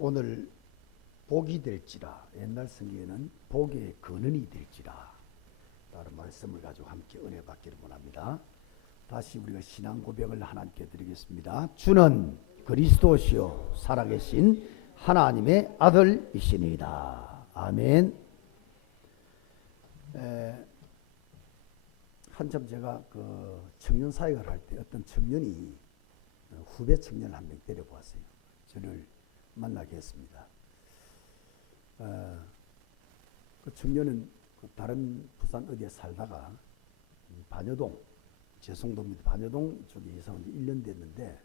오늘 복이 될지라, 옛날 성경에는 복의 근원이 될지라 라는 말씀을 가지고 함께 은혜 받기를 원합니다. 다시 우리가 신앙 고백을 하나님께 드리겠습니다. 주는 그리스도시요 살아계신 하나님의 아들이시니이다. 아멘. 한참 제가 그 청년 사역을 할 때 어떤 청년이 후배 청년을 한 명 데려보았어요. 저를 만나게 했습니다. 그 청년은 다른 부산 어디에 살다가 반여동, 제송도입니다. 반여동 쪽에 이사 온 지 1년 됐는데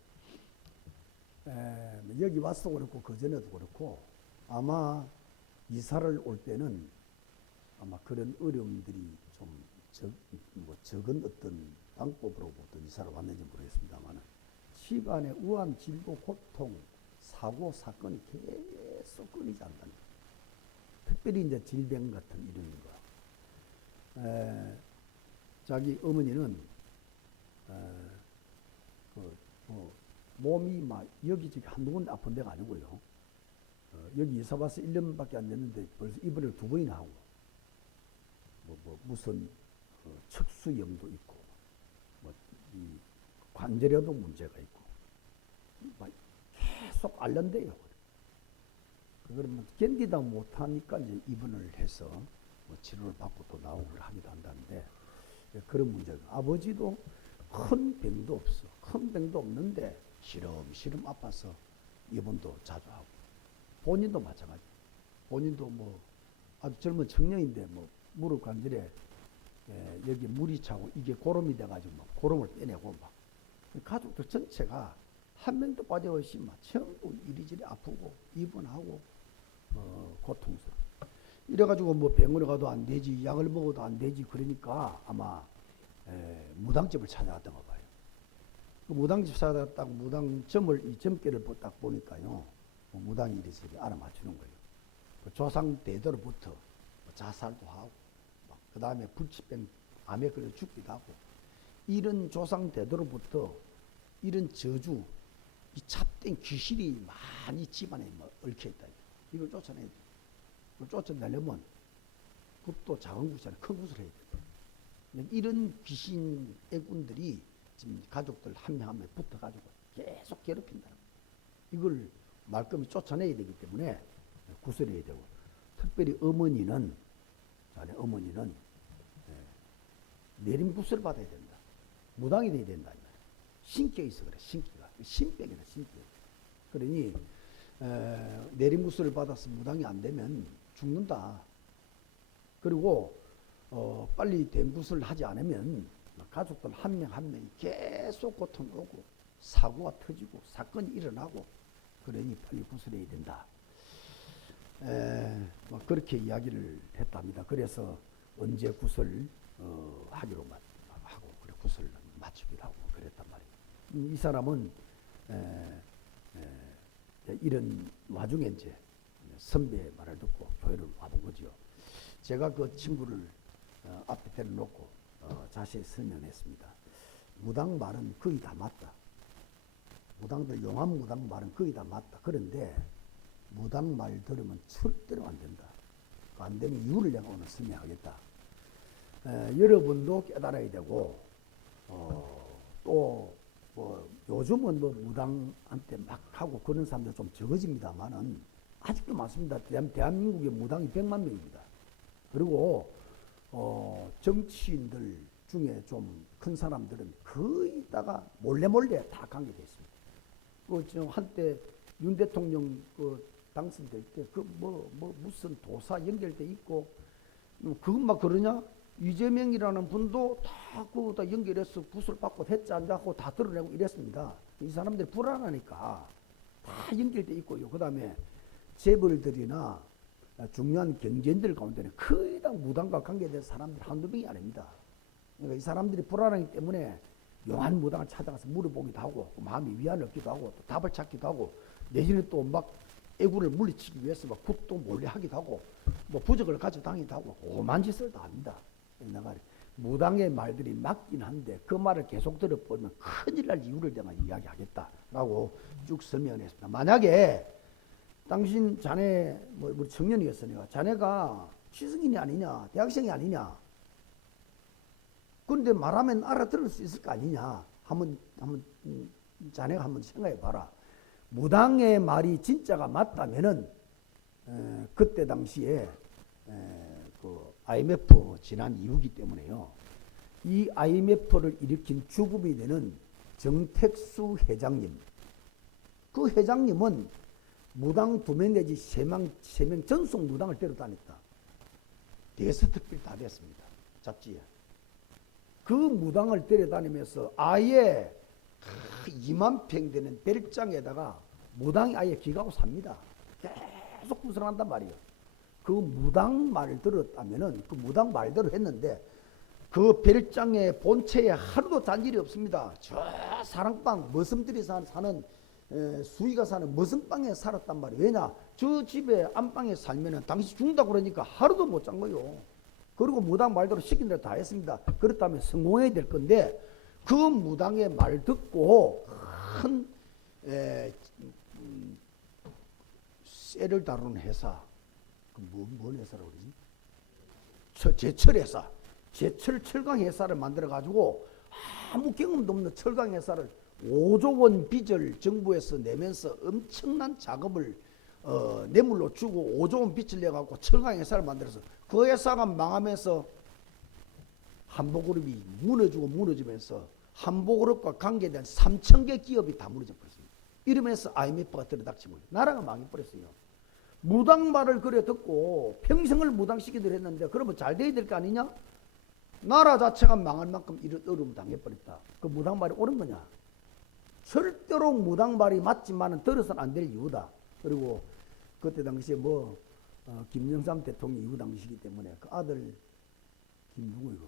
여기 와서 그렇고 그전에도 그렇고 아마 이사를 올 때는 아마 그런 어려움들이 좀 적은 어떤 방법으로 어떤 이사를 왔는지 모르겠습니다만 집안에 우한, 질고, 고통, 사고, 사건이 계속 끊이지 않는다. 특별히 이제 질병 같은 이런 거. 자기 어머니는 몸이 막 여기저기 한두 번 아픈 데가 아니고요. 여기 이사 와서 1년밖에 안 됐는데 벌써 입원을 2번이나 하고 무슨 척수염도 있고 이 관절에도 문제가 있고 막 계속 앓는데요. 그러면 견디다 못하니까 이제 입원을 해서 치료를 받고 또 나오고 하기도 한다는데 그런 문제가. 아버지도 큰 병도 없어. 큰 병도 없는데 시름시름 아파서 입원도 자주 하고. 본인도 마찬가지. 본인도 아주 젊은 청년인데 무릎 관절에 여기 물이 차고 이게 고름이 돼가지고 고름을 빼내고 가족들 전체가 한 명도 빠짐없이 전부 이리저리 아프고 입원하고 고통스러워. 이래가지고 병원에 가도 안 되지, 약을 먹어도 안 되지. 그러니까 아마 무당집을 찾아갔던가 봐요. 그 무당집 찾아갔다가 무당점을 이 점괘를 딱 보니까요, 무당이 이리저리 알아맞추는 거예요. 그 조상 대대로부터 자살도 하고, 그 다음에 불치병 암에 걸려 죽기도 하고, 이런 조상 대대로부터 이런 저주, 이 잡된 귀신이 많이 집안에 얽혀 있다. 이걸 쫓아내야 돼. 이걸 쫓아내려면 굿도 작은 굿이 아니라 큰 굿을 해야 돼. 이런 귀신 애군들이 지금 가족들 한 명 한 명 붙어가지고 계속 괴롭힌다. 이걸 말끔히 쫓아내야 되기 때문에 굿을 해야 되고, 특별히 어머니는 내림굿을 받아야 된다. 무당이 돼야 된다. 신께 있어 그래. 신기가 신병이다. 신병. 그러니 내림굿을 받아서 무당이 안 되면 죽는다. 그리고 빨리 된 굿을 하지 않으면 가족들 한 명 한 명이 계속 고통 오고 사고가 터지고 사건이 일어나고, 그러니 빨리 굿을 해야 된다. 그렇게 이야기를 했답니다. 그래서 언제 굿을 하기로 하고 그래 굿을 맞추기로 하고 그랬단 말이에요. 이 사람은 이런 와중에 이제 선배의 말을 듣고 교회를 와본 거죠. 제가 그 친구를 앞에 데려놓고 자세히 설명했습니다. 무당 말은 거의 다 맞다. 무당들 용한 무당 말은 거의 다 맞다. 그런데 무당 말 들으면 절대로 안 된다. 안 되는 이유를 내가 오늘 설명하겠다. 여러분도 깨달아야 되고, 또 요즘은 무당한테 막 하고 그런 사람들 좀 적어집니다만은 아직도 많습니다. 대한민국의 무당이 100만 명입니다. 그리고 정치인들 중에 좀 큰 사람들은 거의 다가 몰래 다 관계되어 있습니다. 한때 윤 대통령 당선될 때 무슨 도사 연결돼 있고 그것만 그러냐? 이재명이라는 분도 다 그거 연결해서 굿을 받고 했지 않냐 하고 다 드러내고 이랬습니다. 이 사람들이 불안하니까 다 연결돼 있고요. 그 다음에 재벌들이나 중요한 경제인들 가운데는 거의 다 무당과 관계된 사람들 한두 명이 아닙니다. 그러니까 이 사람들이 불안하기 때문에 용한 무당을 찾아가서 물어보기도 하고 마음이 위안을 얻기도 하고 또 답을 찾기도 하고, 내지는 또 막 애구를 물리치기 위해서 막 굿도 몰래 하기도 하고 부적을 가지고 다니기도 하고 오만 짓을 다 합니다. 내가 무당의 말들이 맞긴 한데 그 말을 계속 들어보면 큰일 날 이유를 내가 이야기하겠다라고 쭉 설명을 했습니다. 만약에 당신 자네 뭐 우리 청년이었으니까 자네가 취승인이 아니냐, 대학생이 아니냐. 그런데 말하면 알아들을 수 있을 거 아니냐. 한번 자네가 한번 생각해 봐라. 무당의 말이 진짜가 맞다면은 그때 당시에 그 IMF 지난 이후기 때문에요. 이 IMF를 일으킨 주범이 되는 정택수 회장님. 그 회장님은 무당 2명 내지 3명 전속 무당을 데려다녔다. 대서특필 다 됐습니다. 잡지에. 그 무당을 데려다니면서 아예 2만 평 되는 별장에다가 무당이 아예 기가고 삽니다. 계속 구성한단 말이에요. 그 무당 말 들었다면은 그 무당 말대로 했는데 그 별장의 본체에 하루도 잔일이 없습니다. 저 사랑방 머슴들이 사는 수위가 사는 머슴방에 살았단 말이에요. 왜냐? 저 집에 안방에 살면은 당시 죽는다 그러니까 하루도 못 잔 거예요. 그리고 무당 말대로 시킨 대로 다 했습니다. 그렇다면 성공해야 될 건데 그 무당의 말 듣고 큰 쇠를 다루는 회사, 뭔 회사라고 그러지? 제철 회사, 제철 철강 회사를 만들어 가지고 아무 경험도 없는 철강 회사를 5조 원 빚을 정부에서 내면서 엄청난 작업을 뇌물로 주고 5조 원 빚을 내갖고 철강 회사를 만들어서 그 회사가 망하면서 한보그룹이 무너지면서 한보그룹과 관계된 3,000개 기업이 다 무너져 버렸습니다. 이러면서 IMF가 들이닥치고 나라가 망해버렸어요. 무당 말을 그래 듣고 평생을 무당시키들 했는데 그러면 잘 돼야 될 거 아니냐? 나라 자체가 망할 만큼 이런 어려움 당해버렸다. 그 무당 말이 옳은 거냐? 절대로 무당 말이 맞지만은 들어서는 안 될 이유다. 그리고 그때 당시에 김영삼 대통령 이후 당시이기 때문에 그 아들 누구 이거?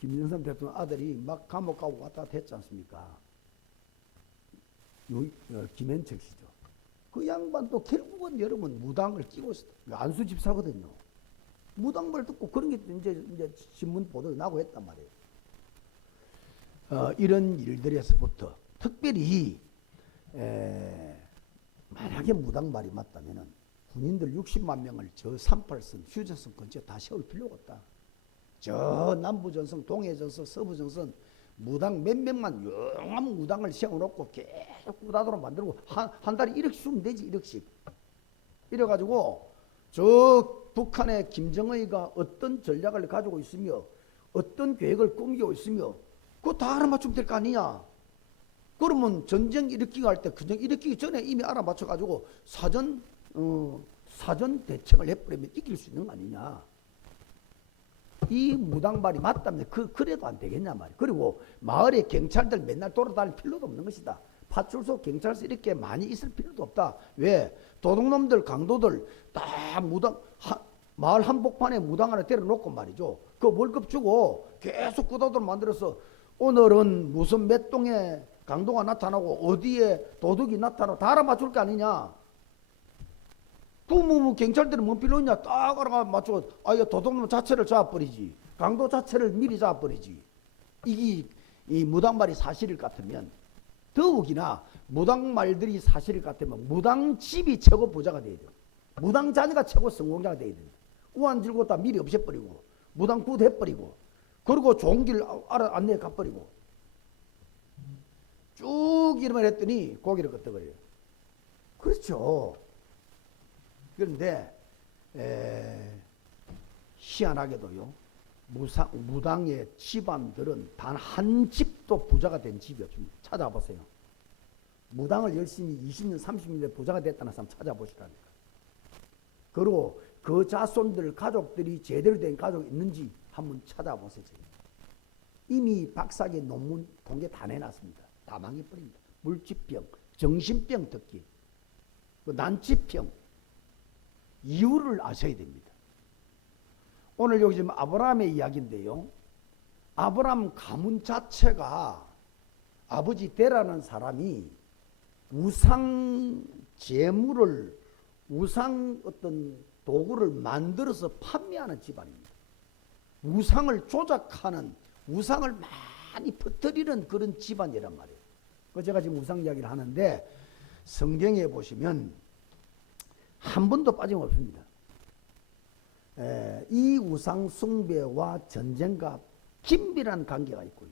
김영삼 대통령 아들이 막 감옥 가고 왔다 갔다 했지 않습니까? 김현철 씨죠. 그 양반도 결국은 여러분 무당을 끼고 있었다. 안수 집사거든요. 무당말 듣고 그런 게 이제 신문 보도에 나고 했단 말이에요. 이런 일들에서부터 특별히 만약에 무당말이 맞다면은 군인들 60만 명을 저 38선 휴전선 근처에 다 세울 필요가 없다. 저 남부전선, 동해전선, 서부전선 무당 몇 명만 영암 무당을 세워놓고 계속 구다도로 만들고 한 달에 1억씩 주면 되지. 1억씩. 이래가지고 저 북한의 김정은이가 어떤 전략을 가지고 있으며 어떤 계획을 꾸미고 있으며 그거 다 알아맞추면 될 거 아니냐. 그러면 전쟁 일으키기 할 때 전쟁 일으키기 전에 이미 알아맞혀가지고 사전 대책을 해버리면 이길 수 있는 거 아니냐. 이 무당말이 맞다면 그래도 안 되겠냐 말이야. 그리고 마을에 경찰들 맨날 돌아다닐 필요도 없는 것이다. 파출소 경찰서 이렇게 많이 있을 필요도 없다. 왜? 도둑놈들 강도들 다 무당 마을 한복판에 무당 하나 때려놓고 말이죠. 그 월급 주고 계속 구다도를 만들어서 오늘은 무슨 몇 동에 강도가 나타나고 어디에 도둑이 나타나고 다 알아맞출 게 아니냐. 그 경찰들은 뭔 필요 있냐. 딱 알아맞추고 아예 도둑놈 자체를 잡아버리지. 강도 자체를 미리 잡아버리지. 이게 이 무당말이 사실일 같으면 더욱이나 무당말들이 사실일 같으면 무당집이 최고 부자가 돼야 돼요. 무당 자녀가 최고 성공자가 돼야 돼요. 우한 질고 다 미리 없애버리고 무당 굿 해버리고 그리고 좋은 길 안내해 가버리고 쭉 이러면 했더니 고기를 끄떡거려요. 그렇죠. 그런데 희한하게도요. 무당의 집안들은 단 한 집도 부자가 된 집이 없습니다. 찾아보세요. 무당을 열심히 20년 30년 부자가 됐다는 사람 찾아보시라니까. 그리고 그 자손들 가족들이 제대로 된 가족이 있는지 한번 찾아보세요. 이미 박사계 논문 공개 다 내놨습니다. 다 망해버립니다. 물질병, 정신병 특히 그 난치병 이유를 아셔야 됩니다. 오늘 여기 지금 아브라함의 이야기인데요. 아브라함 가문 자체가 아버지 데라는 사람이 우상 재물을 우상 어떤 도구를 만들어서 판매하는 집안입니다. 우상을 조작하는 우상을 많이 퍼뜨리는 그런 집안이란 말이에요. 제가 지금 우상 이야기를 하는데 성경에 보시면 한 번도 빠짐없습니다. 이 우상 숭배와 전쟁과 긴밀한 관계가 있고요.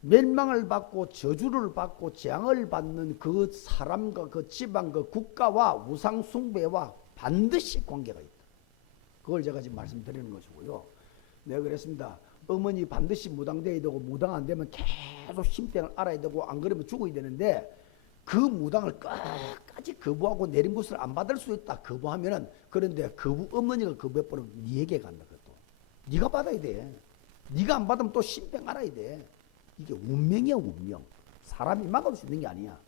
멸망을 받고 저주를 받고 재앙을 받는 그 사람과 그 지방 그 국가와 우상 숭배와 반드시 관계가 있다. 그걸 제가 지금 말씀드리는 것이고요. 내가 그랬습니다. 어머니 반드시 무당돼야 되고 무당 안 되면 계속 심땡을 알아야 되고 안 그러면 죽어야 되는데 그 무당을 끝까지 거부하고 내림굿을 안 받을 수 있다. 거부하면은 그런데 어머니가 거부해버리면 니에게 간다. 그것도 네가 받아야 돼. 네가 안 받으면 또 심땡 알아야 돼. 이게 운명이야, 운명. 사람이 막을 수 있는 게 아니야.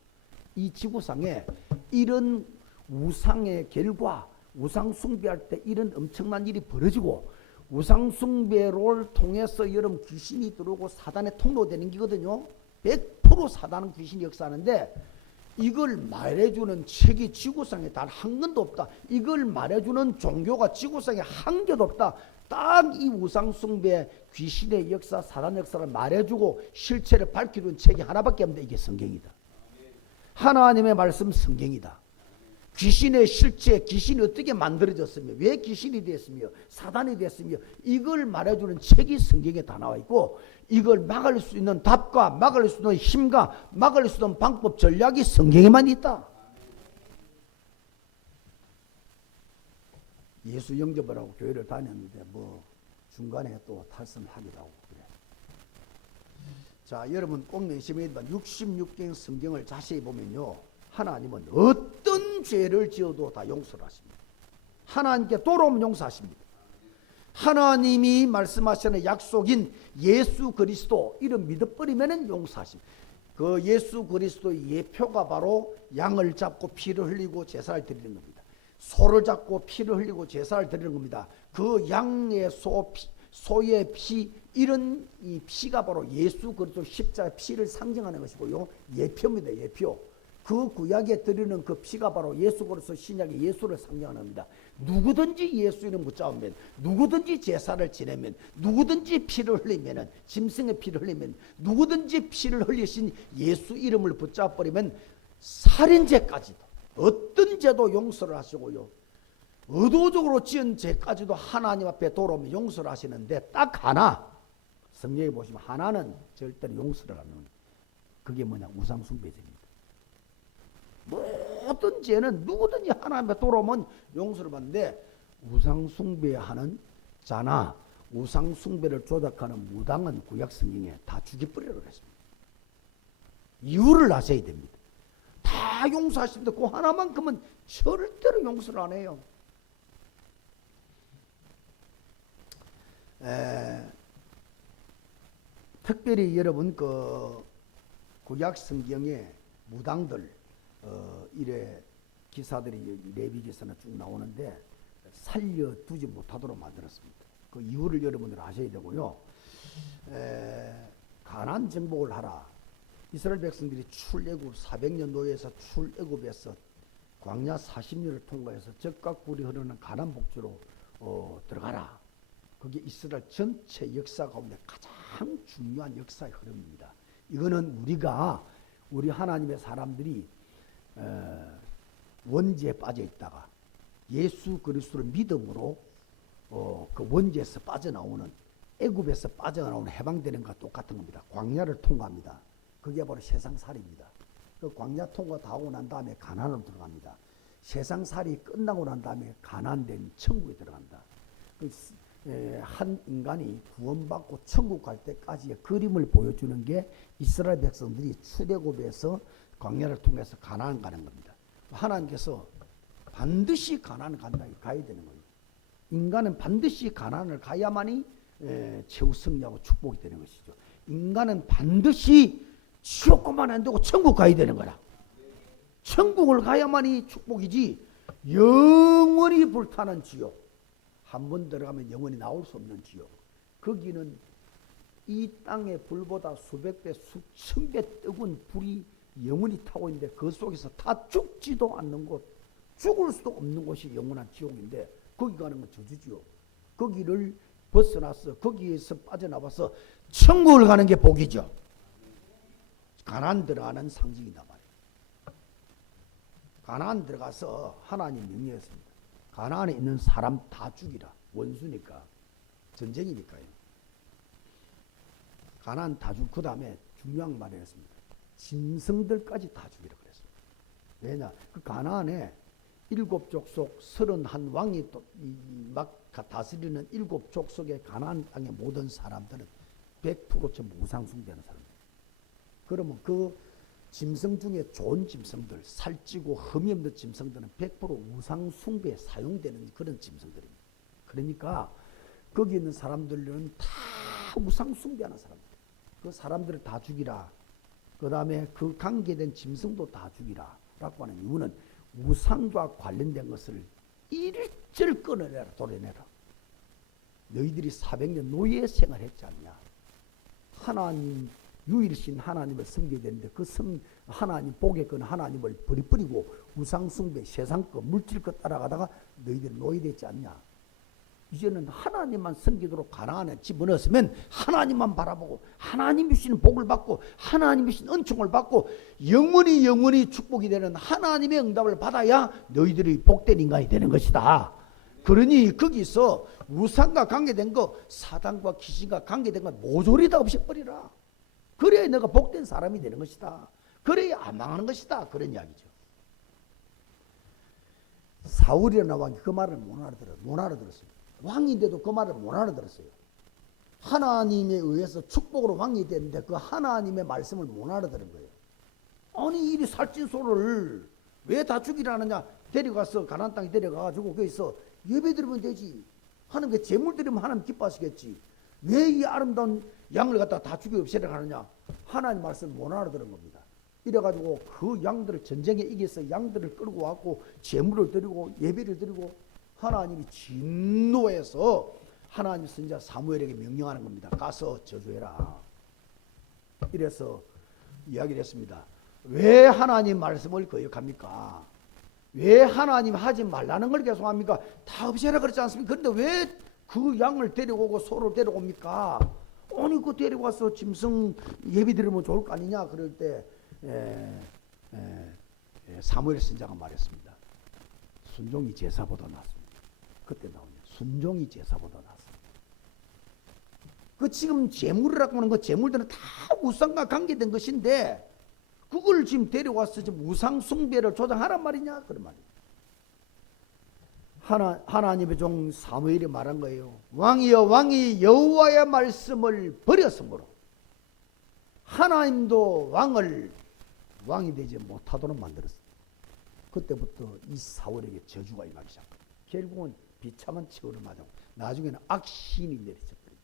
이 지구상에 이런 우상의 결과, 우상 숭배할 때 이런 엄청난 일이 벌어지고 우상 숭배를 통해서 여러분 귀신이 들어오고 사단의 통로되는 거거든요. 100% 사단은 귀신이 역사하는데 이걸 말해주는 책이 지구상에 단 한 권도 없다. 이걸 말해주는 종교가 지구상에 한 개도 없다. 딱 이 우상 숭배 귀신의 역사, 사단 역사를 말해주고 실체를 밝혀주는 책이 하나밖에 없는데 이게 성경이다. 하나님의 말씀 성경이다. 귀신의 실체, 귀신이 어떻게 만들어졌으며 왜 귀신이 됐으며 사단이 됐으며 이걸 말해주는 책이 성경에 다 나와 있고 이걸 막을 수 있는 답과 막을 수 있는 힘과 막을 수 있는 방법, 전략이 성경에만 있다. 예수 영접을 하고 교회를 다녔는데 뭐 중간에 또 탈선하기도 하고 그래. 자, 여러분 꼭 명심해야 돼. 66경 성경을 자세히 보면요. 하나님은 어떤 죄를 지어도 다 용서를 하십니다. 하나님께 돌아오면 용서하십니다. 하나님이 말씀하시는 약속인 예수 그리스도 이름 믿어버리면 용서하십니다. 그 예수 그리스도의 예표가 바로 양을 잡고 피를 흘리고 제사를 드리는 겁니다. 소를 잡고 피를 흘리고 제사를 드리는 겁니다. 그 양의 소의 피, 이런 이 피가 바로 예수 그리스도 십자가 피를 상징하는 것이고요. 예표입니다. 예표. 그 구약에 드리는 그 피가 바로 예수 그리스도 신약의 예수를 상징하는 겁니다. 누구든지 예수 이름 붙잡으면, 누구든지 제사를 지내면, 누구든지 피를 흘리면, 짐승의 피를 흘리면, 누구든지 피를 흘리신 예수 이름을 붙잡아버리면 살인죄까지도 어떤 죄도 용서를 하시고요. 의도적으로 지은 죄까지도 하나님 앞에 돌아오면 용서를 하시는데 딱 하나, 성경에 보시면 하나는 절대로 용서를 안 하는 거예요. 그게 뭐냐? 우상숭배죄입니다. 모든 죄는 누구든지 하나님 앞에 돌아오면 용서를 받는데 우상숭배하는 자나 우상숭배를 조작하는 무당은 구약 성경에 다 죽여버리라고 했습니다. 이유를 아셔야 됩니다. 다 용서하십니다. 그 하나만큼은 절대로 용서를 안 해요. 특별히 여러분 그 구약 성경에 무당들 이래 기사들이 레위기서나 쭉 나오는데 살려두지 못하도록 만들었습니다. 그 이유를 여러분들 아셔야 되고요. 가나안 정복을 하라. 이스라엘 백성들이 출애굽 400년 노예에서 출애굽에서 광야 40년을 통과해서 적과 꿀이 흐르는 가나안 복지로 들어가라. 그게 이스라엘 전체 역사 가운데 가장 중요한 역사의 흐름입니다. 이거는 우리 하나님의 사람들이 원죄에 빠져 있다가 예수 그리스도를 믿음으로 그 원죄에서 빠져나오는 애굽에서 빠져나오는 해방되는 것과 똑같은 겁니다. 광야를 통과합니다. 그게 바로 세상살이입니다. 그 광야 통과 다 하고 난 다음에 가나안으로 들어갑니다. 세상살이 끝나고 난 다음에 가나안된 천국에 들어간다. 한 인간이 구원받고 천국 갈 때까지의 그림을 보여주는 게 이스라엘 백성들이 출애굽에서 광야를 통해서 가나안 가는 겁니다. 하나님께서 반드시 가나안 가야 되는 거예요. 인간은 반드시 가나안을 가야만이 최후 승리하고 축복이 되는 것이죠. 인간은 반드시 지옥만 안 되고 천국 가야 되는 거라. 천국을 가야만이 축복이지 영원히 불타는 지옥, 한 번 들어가면 영원히 나올 수 없는 지옥, 거기는 이 땅의 불보다 수백 배 수천 배 뜨거운 불이 영원히 타고 있는데 그 속에서 다 죽지도 않는 곳, 죽을 수도 없는 곳이 영원한 지옥인데 거기 가는 건 저주지옥. 거기를 벗어나서 거기에서 빠져나와서 천국을 가는 게 복이죠. 가나안 들어가는 상징이다 말이에요. 가나안 들어가서 하나님 명령했습니다. 가나안에 있는 사람 다 죽이라. 원수니까, 전쟁이니까요. 가나안 다 죽고 그 다음에 중요한 말을 했습니다. 짐승들까지 다 죽이라 그랬어요. 왜냐? 그 가나안에 7족속 31왕이 또 막 다스리는 7족속의 가나안 땅의 모든 사람들은 100% 전부 우상숭배하는 사람이에요. 그러면 그 짐승 중에 좋은 짐승들, 살찌고 흠이 없는 짐승들은 100% 우상숭배에 사용되는 그런 짐승들입니다. 그러니까 거기 있는 사람들은 다 우상숭배하는 사람들. 그 사람들을 다 죽이라. 그 다음에 그 관계된 짐승도 다 죽이라. 라고 하는 이유는 우상과 관련된 것을 일절 끊어내라, 도려내라. 너희들이 400년 노예 생활했지 않냐. 하나님, 유일신 하나님을 섬겨야 되는데 그 하나님, 복의 건 하나님을 버리고 우상숭배, 세상 것, 물질 것 따라가다가 너희들이 노예됐지 않냐. 이제는 하나님만 섬기도록 가나안에 집어넣었으면 하나님만 바라보고 하나님 주시는 복을 받고 하나님 주신 은총을 받고 영원히 축복이 되는 하나님의 응답을 받아야 너희들이 복된 인간이 되는 것이다. 그러니 거기서 우상과 관계된 거, 사단과 귀신과 관계된 건 모조리 다 없애버리라. 그래야 너가 복된 사람이 되는 것이다. 그래야 안 망하는 것이다. 그런 이야기죠. 사울이라는 왕이 그 말을 못 알아들었어요. 왕인데도 그 말을 못 알아들었어요. 하나님에 의해서 축복으로 왕이 됐는데 그 하나님의 말씀을 못 알아들은 거예요. 아니 이리 살찐 소를 왜 다 죽이라느냐. 데려가서 가나안 땅에 데려가가지고 거기서 예배 드리면 되지. 하나님께 제물 드리면 하나님 기뻐하시겠지. 왜 이 아름다운 양을 갖다 다 죽여 없애려 하느냐. 하나님 말씀을 못 알아들은 겁니다. 이래가지고 그 양들을 전쟁에 이겨서 양들을 끌고 왔고 제물을 드리고 예배를 드리고 하나님이 진노해서 하나님 선지자 사무엘에게 명령하는 겁니다. 가서 저주해라. 이래서 이야기를 했습니다. 왜 하나님 말씀을 거역합니까? 왜 하나님 하지 말라는 걸 계속합니까? 다 없애라 그러지 않습니까? 그런데 왜 그 양을 데리고 오고 소를 데리고 옵니까? 아니 그 데리고 와서 짐승 예배 드리면 좋을 거 아니냐. 그럴 때 사무엘 선지자가 말했습니다. 순종이 제사보다 낫습니다. 그때 나오냐. 순종이 제사보다 낫습니다. 그 지금 재물이라고 하는 거 재물들은 다 우상과 관계된 것인데 그걸 지금 데려와서 지금 우상 숭배를 조장하란 말이냐. 그런 말이에요. 하나님의 종 사무엘이 말한 거예요. 왕이여 왕이 여호와의 말씀을 버렸으므로 하나님도 왕이 되지 못하도록 만들었어요. 그때부터 이 사울에게 저주가 임하기 시작합니다. 결국은 비참한 최후를 맞고 나중에는 악신이 내리쳤거든요.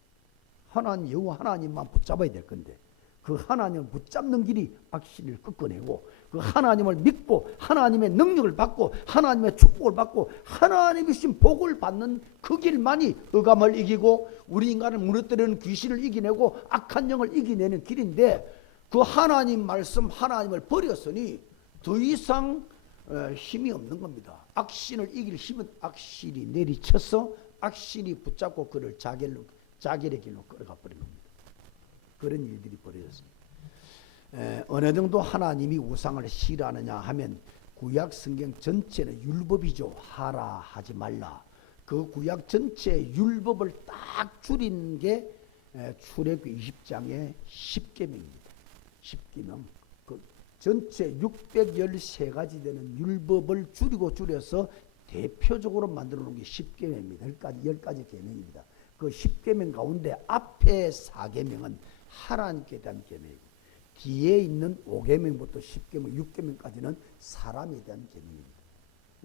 하나님 여호와 하나님만 붙잡아야 될 건데 그 하나님을 붙잡는 길이 악신을 꺾어내고 그 하나님을 믿고 하나님의 능력을 받고 하나님의 축복을 받고 하나님이 주신 복을 받는 그 길만이 억압을 이기고 우리 인간을 무너뜨리는 귀신을 이겨내고 악한 영을 이겨내는 길인데 그 하나님 말씀 하나님을 버렸으니 더 이상 힘이 없는 겁니다. 악신을 이길 힘은 악신이 내리쳐서 악신이 붙잡고 그를 자결의 길로 끌어가 버린 겁니다. 그런 일들이 벌어졌습니다. 어느 정도 하나님이 우상을 싫어하느냐 하면 구약 성경 전체는 율법이죠. 하라 하지 말라. 그 구약 전체의 율법을 딱 줄인 게 출애굽기 20장의 10계명입니다. 10계명. 그 전체 613가지 되는 율법을 줄여서 대표적으로 만들어 놓은 게 10계명입니다. 10가지 계명입니다. 그 10계명 가운데 앞에 4계명은 하나님께 대한 계명이고 뒤에 있는 5계명부터 10계명, 6계명까지는 사람에 대한 계명입니다.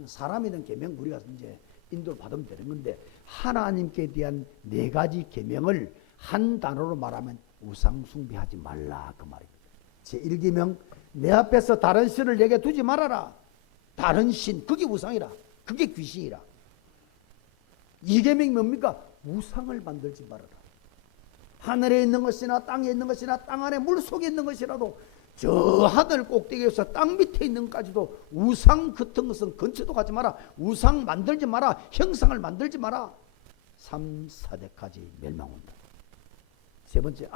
사람에 대한 계명 우리가 이제 인도를 받으면 되는 건데 하나님께 대한 4가지 계명을 한 단어로 말하면 우상 숭배하지 말라 그 말입니다. 제1계명 내 앞에서 다른 신을 내게 두지 말아라. 다른 신 그게 우상이라. 그게 귀신이라. 2계명이 뭡니까? 우상을 만들지 말아라. 하늘에 있는 것이나 땅에 있는 것이나 땅 안에 물속에 있는 것이라도 저 하늘 꼭대기에서 땅 밑에 있는 것까지도 우상 같은 것은 근처도 가지 마라. 우상 만들지 마라. 형상을 만들지 마라. 3, 4대까지 멸망한다. 세 번째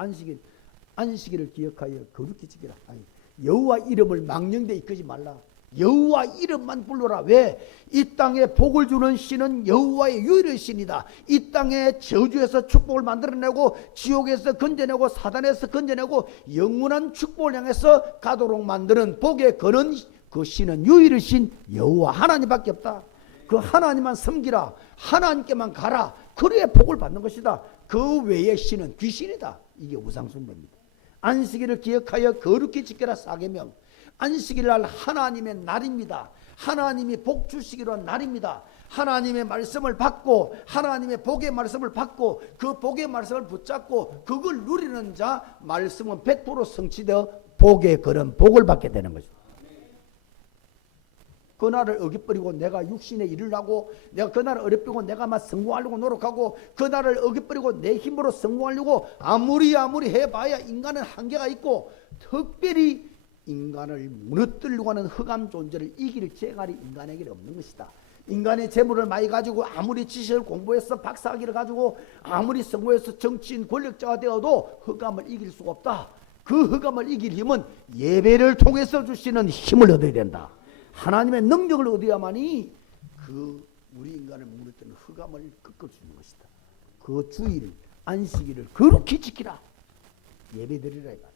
안식일을 기억하여 거룩히 지키라. 아니, 여호와 이름을 망령되이 이끄지 말라. 여호와 이름만 불러라. 왜? 이 땅에 복을 주는 신은 여호와의 유일의 신이다. 이 땅에 저주에서 축복을 만들어내고 지옥에서 건져내고 사단에서 건져내고 영원한 축복을 향해서 가도록 만드는 복의 근원, 그 신은 유일의 신 여호와 하나님밖에 없다. 그 하나님만 섬기라. 하나님께만 가라. 그래야 복을 받는 것이다. 그 외의 신은 귀신이다. 이게 우상숭배입니다. 안식일을 기억하여 거룩히 지켜라. 사계명. 안식일 날 하나님의 날입니다. 하나님이 복 주시기로 한 날입니다. 하나님의 말씀을 받고 하나님의 복의 말씀을 받고 그 복의 말씀을 붙잡고 그걸 누리는 자 말씀은 100% 성취되어 복의 그런 복을 받게 되는 것입니다. 그날을 어깃버리고 내가 육신의 일을 하고 내가 그날을 어깃버리고 내가 막 성공하려고 노력하고 그날을 어깃버리고 내 힘으로 성공하려고 아무리 해봐야 인간은 한계가 있고 특별히 인간을 무너뜨리려고 하는 흑암 존재를 이길 재갈이 인간에게 없는 것이다. 인간의 재물을 많이 가지고 아무리 지식을 공부해서 박사학위를 가지고 아무리 성공해서 정치인 권력자가 되어도 흑암을 이길 수가 없다. 그 흑암을 이길 힘은 예배를 통해서 주시는 힘을 얻어야 된다. 하나님의 능력을 얻어야만이 그 우리 인간을 무너뜨리는 흑암을 꺾어주는 것이다. 그 주일 안식일을 거룩히 지키라. 예배드리라.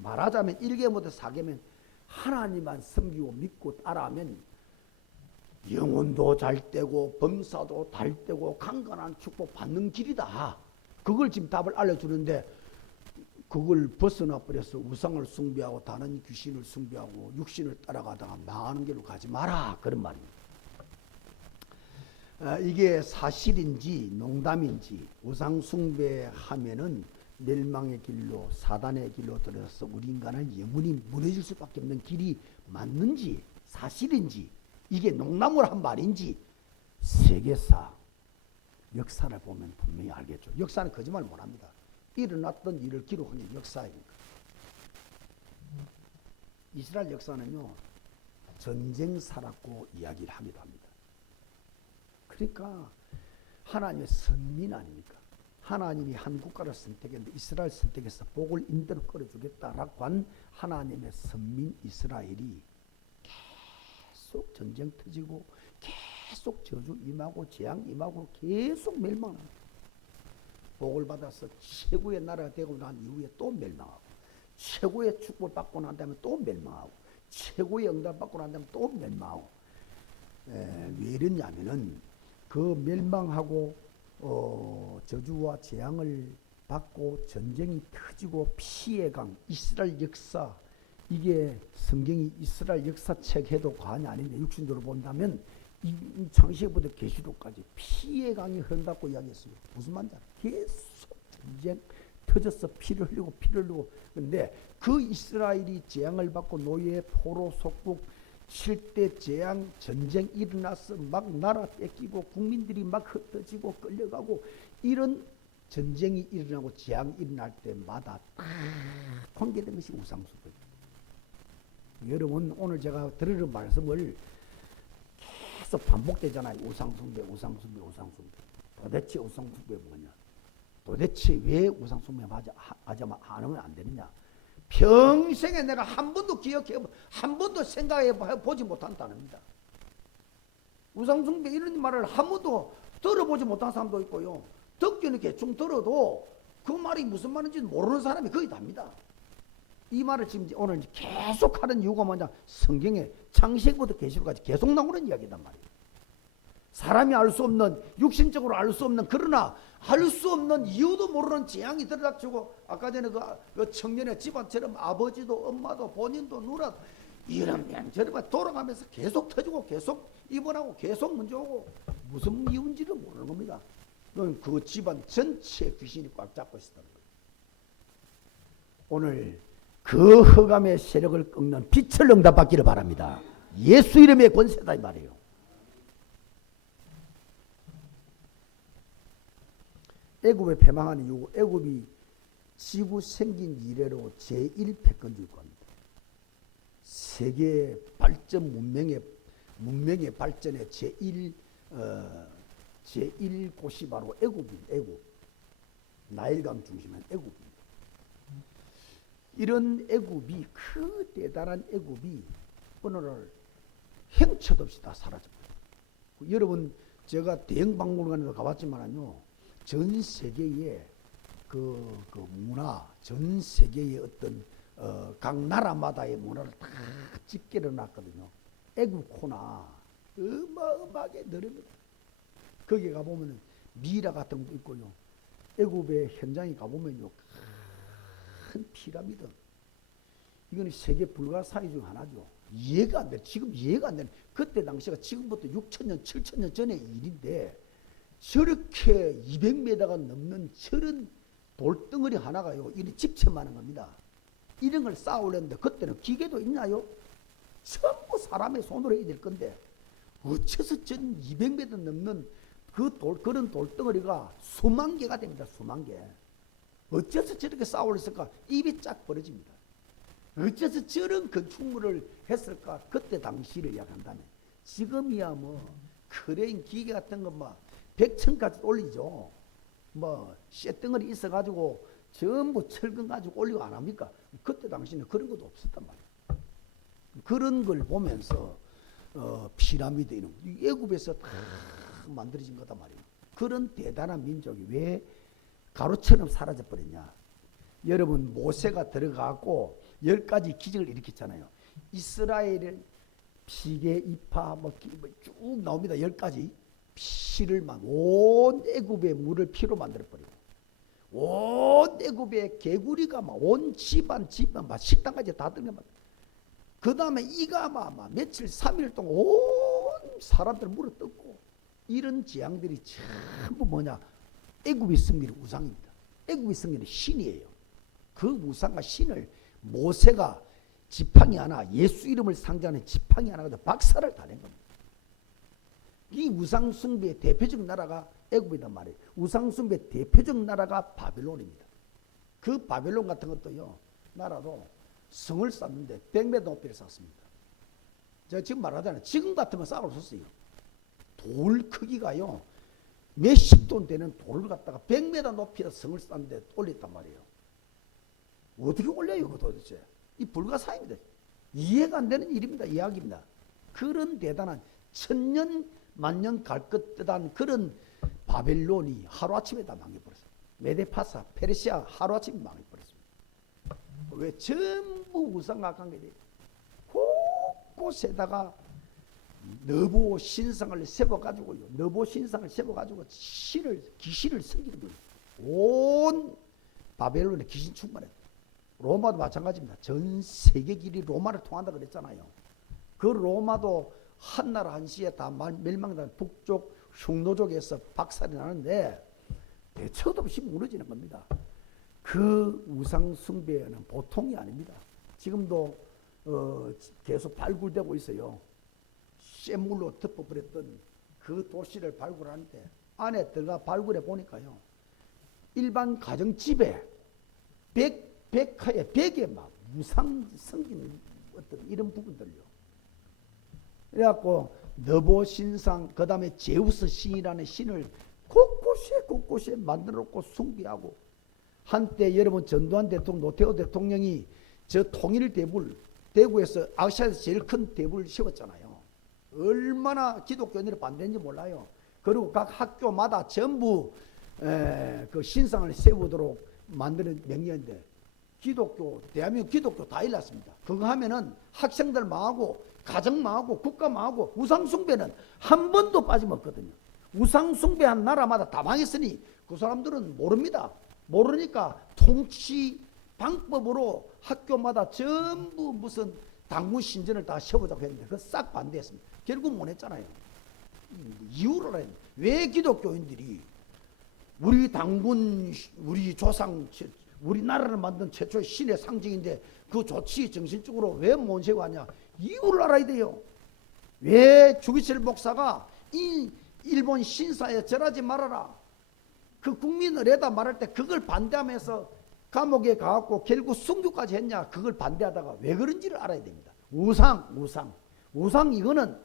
말하자면 1계부터 4계면 하나님만 섬기고 믿고 따라하면 영혼도 잘 되고 범사도 잘 되고 강건한 축복 받는 길이다. 그걸 지금 답을 알려주는데 그걸 벗어나 버려서 우상을 숭배하고 다른 귀신을 숭배하고 육신을 따라가다가 망하는 길로 가지 마라. 그런 말입니다. 이게 사실인지 농담인지 우상 숭배하면은 멸망의 길로 사단의 길로 들어서 우리 인간은 영원히 무너질 수밖에 없는 길이 맞는지 사실인지 이게 농담으로 한 말인지 세계사 역사를 보면 분명히 알겠죠. 역사는 거짓말 못합니다. 일어났던 일을 기록한 게 역사입니다. 이스라엘 역사는요 전쟁사라고 이야기를 하기도 합니다. 그러니까 하나님의 선민 아닙니까? 하나님이 한 국가를 선택했는데 이스라엘 선택해서 복을 인대로 끌어주겠다라고 한 하나님의 선민 이스라엘이 계속 전쟁 터지고 계속 저주 임하고 재앙 임하고 계속 멸망합니다. 복을 받아서 최고의 나라가 되고 난 이후에 또 멸망하고 최고의 축복을 받고 난 다음에 또 멸망하고 최고의 응답 받고 난 다음에 또 멸망하고 왜 이러냐면은 그 멸망하고 저주와 재앙을 받고 전쟁이 터지고 피해 강 이스라엘 역사 이게 성경이 이스라엘 역사책 해도 과언이 아닌데 육신적으로 본다면 이 창세기부터 계시록까지 피해 강이 흐른다고 이야기했습니다. 무슨 말인지 계속 전쟁 터져서 피를 흘리고 근데 그 이스라엘이 재앙을 받고 노예 포로 속국 7대 재앙 전쟁 일어나서 막 나라 뺏기고 국민들이 막 흩어지고 끌려가고 이런 전쟁이 일어나고 재앙이 일어날 때마다 딱 통계된 것이 우상숭배입니다. 여러분 오늘 제가 들으는 말씀을 계속 반복되잖아요. 우상숭배. 도대체 우상숭배가 뭐냐? 도대체 왜 우상숭배 하면 안 되느냐? 평생에 내가 한 번도 한 번도 생각해 보지 못한 단어입니다. 우상숭배 이런 말을 한 번도 들어보지 못한 사람도 있고요. 듣기는 대충 들어도 그 말이 무슨 말인지 모르는 사람이 거의 답니다. 이 말을 지금 오늘 계속 하는 이유가 뭐냐? 성경에 창세기부터 계시록까지 계속 나오는 이야기단 말이에요. 사람이 알 수 없는 육신적으로 알 수 없는 그러나 알 수 없는 이유도 모르는 재앙이 들어닥치고 아까 전에 그 청년의 집안처럼 아버지도 엄마도 본인도 누나도 이러면 저러면 돌아가면서 계속 터지고 계속 입원하고 계속 문제 오고 무슨 이유인지를 모르는 겁니다. 그 집안 전체에 귀신이 꽉 잡고 있었다는 거예요. 오늘 그 흑암의 세력을 꺾는 빛을 응답받기를 바랍니다. 예수 이름의 권세다 이 말이에요. 애굽에 패망하는 이유, 애굽이 지구 생긴 이래로 제1패권주의 국가입니다. 세계 발전 문명의 발전의 제1 곳이 바로 애굽입니다. 애굽. 나일강 중심한 애굽입니다. 이런 애굽이 그 대단한 애굽이 번호를 행처도 없이 다 사라져버려요. 여러분 제가 대형박물관에도 가봤지만요, 전 세계의 그 문화, 전 세계의 어떤 각 나라마다의 문화를 다 집계를 놨거든요. 애국 코나 어마어마하게 늘입니다. 거기 가보면 미라 같은 것도 있고요. 애굽의 현장에 가보면요, 큰 피라미드. 이거는 세계 불가사의 중 하나죠. 이해가 안 돼. 지금 이해가 안 돼. 그때 당시가 지금부터 6,000년, 7,000년 전의 일인데 저렇게 200m가 넘는 저런 돌덩어리 하나가요, 이리 집채만한 겁니다. 이런 걸 쌓으려는데 그때는 기계도 있나요? 전부 사람의 손으로 해야 될 건데 어째서 전 200m 넘는 그런 돌덩어리가 수만 개가 됩니다. 수만 개. 어째서 저렇게 쌓으렸을까? 입이 쫙 벌어집니다. 어째서 저런 건축물을 했을까? 그때 당시를 이야기한다면 지금이야 뭐 크레인 기계 같은 거 뭐 100층까지 올리죠. 뭐 쇳덩어리 있어가지고 전부 철근 가지고 올리고 안 합니까? 그때 당시는 그런 것도 없었단 말이에요. 그런 걸 보면서 피라미드 이런 애굽에서 다 만들어진 거다 말이에요. 그런 대단한 민족이 왜 가루처럼 사라져 버렸냐? 여러분 모세가 들어가고 10가지 기적을 일으켰잖아요. 이스라엘을 피계, 이파 쭉 나옵니다. 10가지. 피를 온 애굽의 물을 피로 만들어버리고 온 애굽의 개구리가 온 집안 막 식당까지 다 들어갑니다. 그 다음에 이가 막 며칠 3일 동안 온 사람들 물어 뜯고 이런 재앙들이 전부 뭐냐? 애굽의 승리의 우상입니다. 애굽의 승리는 신이에요. 그 우상과 신을 모세가 지팡이 하나, 예수 이름을 상징하는 지팡이 하나 가지고 박살을 다 낸 겁니다. 이 우상숭배의 대표적 나라가 애굽이란 말이에요. 우상숭배의 대표적 나라가 바벨론입니다. 그 바벨론 같은 것도요, 나라도 성을 쌓는데 100m 높이를 쌓습니다. 제가 지금 말하잖아요. 지금 같으면 쌓을 수 있어요. 돌 크기가요, 몇십 톤 되는 돌을 갖다가 100m 높이에서 성을 쌓는데 올렸단 말이에요. 어떻게 올려요, 이거 도대체? 이 불가사의입니다. 이해가 안 되는 일입니다. 이야기입니다. 그런 대단한 천년 만년 갈 것 듯한 그런 바벨론이 하루아침에 다 망해버렸어요. 메데파사, 페르시아 하루아침에 망해버렸습니다. 왜? 전부 우상과 관계돼요. 곳곳에다가 너보 신상을 세워가지고요. 너보 신상을 세워가지고 귀신을 섬기는 거예요. 온 바벨론에 귀신 충만해요. 로마도 마찬가지입니다. 전 세계 길이 로마를 통한다 그랬잖아요. 그 로마도 한나라 한시에 다 멸망된 북쪽 흉노족에서 박살이 나는데 대처도 없이 무너지는 겁니다. 그 우상 숭배는 보통이 아닙니다. 지금도 계속 발굴되고 있어요. 쇠물로 덮어버렸던 그 도시를 발굴하는데 안에 들어가 발굴해 보니까요, 일반 가정집에 백화에 벽에 막 우상 섬기는 어떤 이런 부분들요. 그래갖고 너보 신상, 그 다음에 제우스 신이라는 신을 곳곳에 만들어 놓고 숭배하고, 한때 여러분 전두환 대통령, 노태우 대통령이 저 통일 대불, 대구에서 아시아에서 제일 큰 대불을 세웠잖아요. 얼마나 기독교인들이 반대했는지 몰라요. 그리고 각 학교마다 전부 그 신상을 세우도록 만드는 명령인데 기독교, 대한민국 기독교 다 일났습니다. 그거 하면은 학생들 망하고 가정 망하고 국가 망하고 우상숭배는 한 번도 빠짐없거든요. 우상숭배한 나라마다 다 망했으니 그 사람들은 모릅니다. 모르니까 통치 방법으로 학교마다 전부 무슨 당군 신전을 다 세우자고 했는데 그거 싹 반대했습니다. 결국 못 했잖아요. 이유를 했는데 왜 기독교인들이 우리 당군, 우리 조상, 우리나라를 만든 최초의 신의 상징인데 그 조치 정신적으로 왜 못 세워하냐? 이유를 알아야 돼요. 왜 주기철 목사가 이 일본 신사에 절하지 말아라, 그 국민을 내다 말할 때 그걸 반대하면서 감옥에 가갖고 결국 순교까지 했냐? 그걸 반대하다가 왜 그런지를 알아야 됩니다. 우상 이거는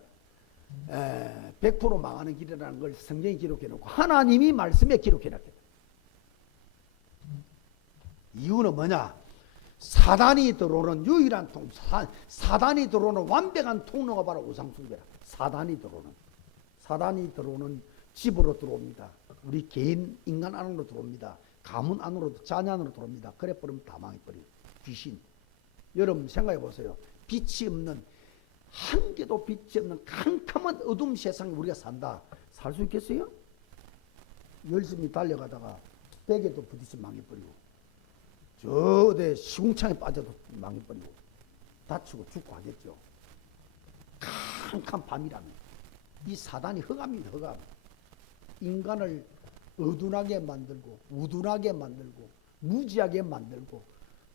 100% 망하는 길이라는 걸 성경이 기록해놓고 하나님이 말씀에 기록해놨겠다. 이유는 뭐냐? 사단이 들어오는 유일한 사단이 들어오는 완벽한 통로가 바로 우상숭배라. 사단이 들어오는 집으로 들어옵니다. 우리 개인 인간 안으로 들어옵니다. 가문 안으로, 자녀 안으로 들어옵니다. 그래 버리면 다 망해버려요. 귀신. 여러분 생각해 보세요. 빛이 없는, 한 개도 빛이 없는 캄캄한 어둠 세상에 우리가 산다. 살 수 있겠어요? 열심히 달려가다가 벽에도 부딪혀 망해버리고, 저 어디 시궁창에 빠져도 망해버리고, 다치고 죽고 하겠죠. 캄캄 밤이라면. 이 사단이 흑암입니다. 흑암. 인간을 어둔하게 만들고, 우둔하게 만들고, 무지하게 만들고,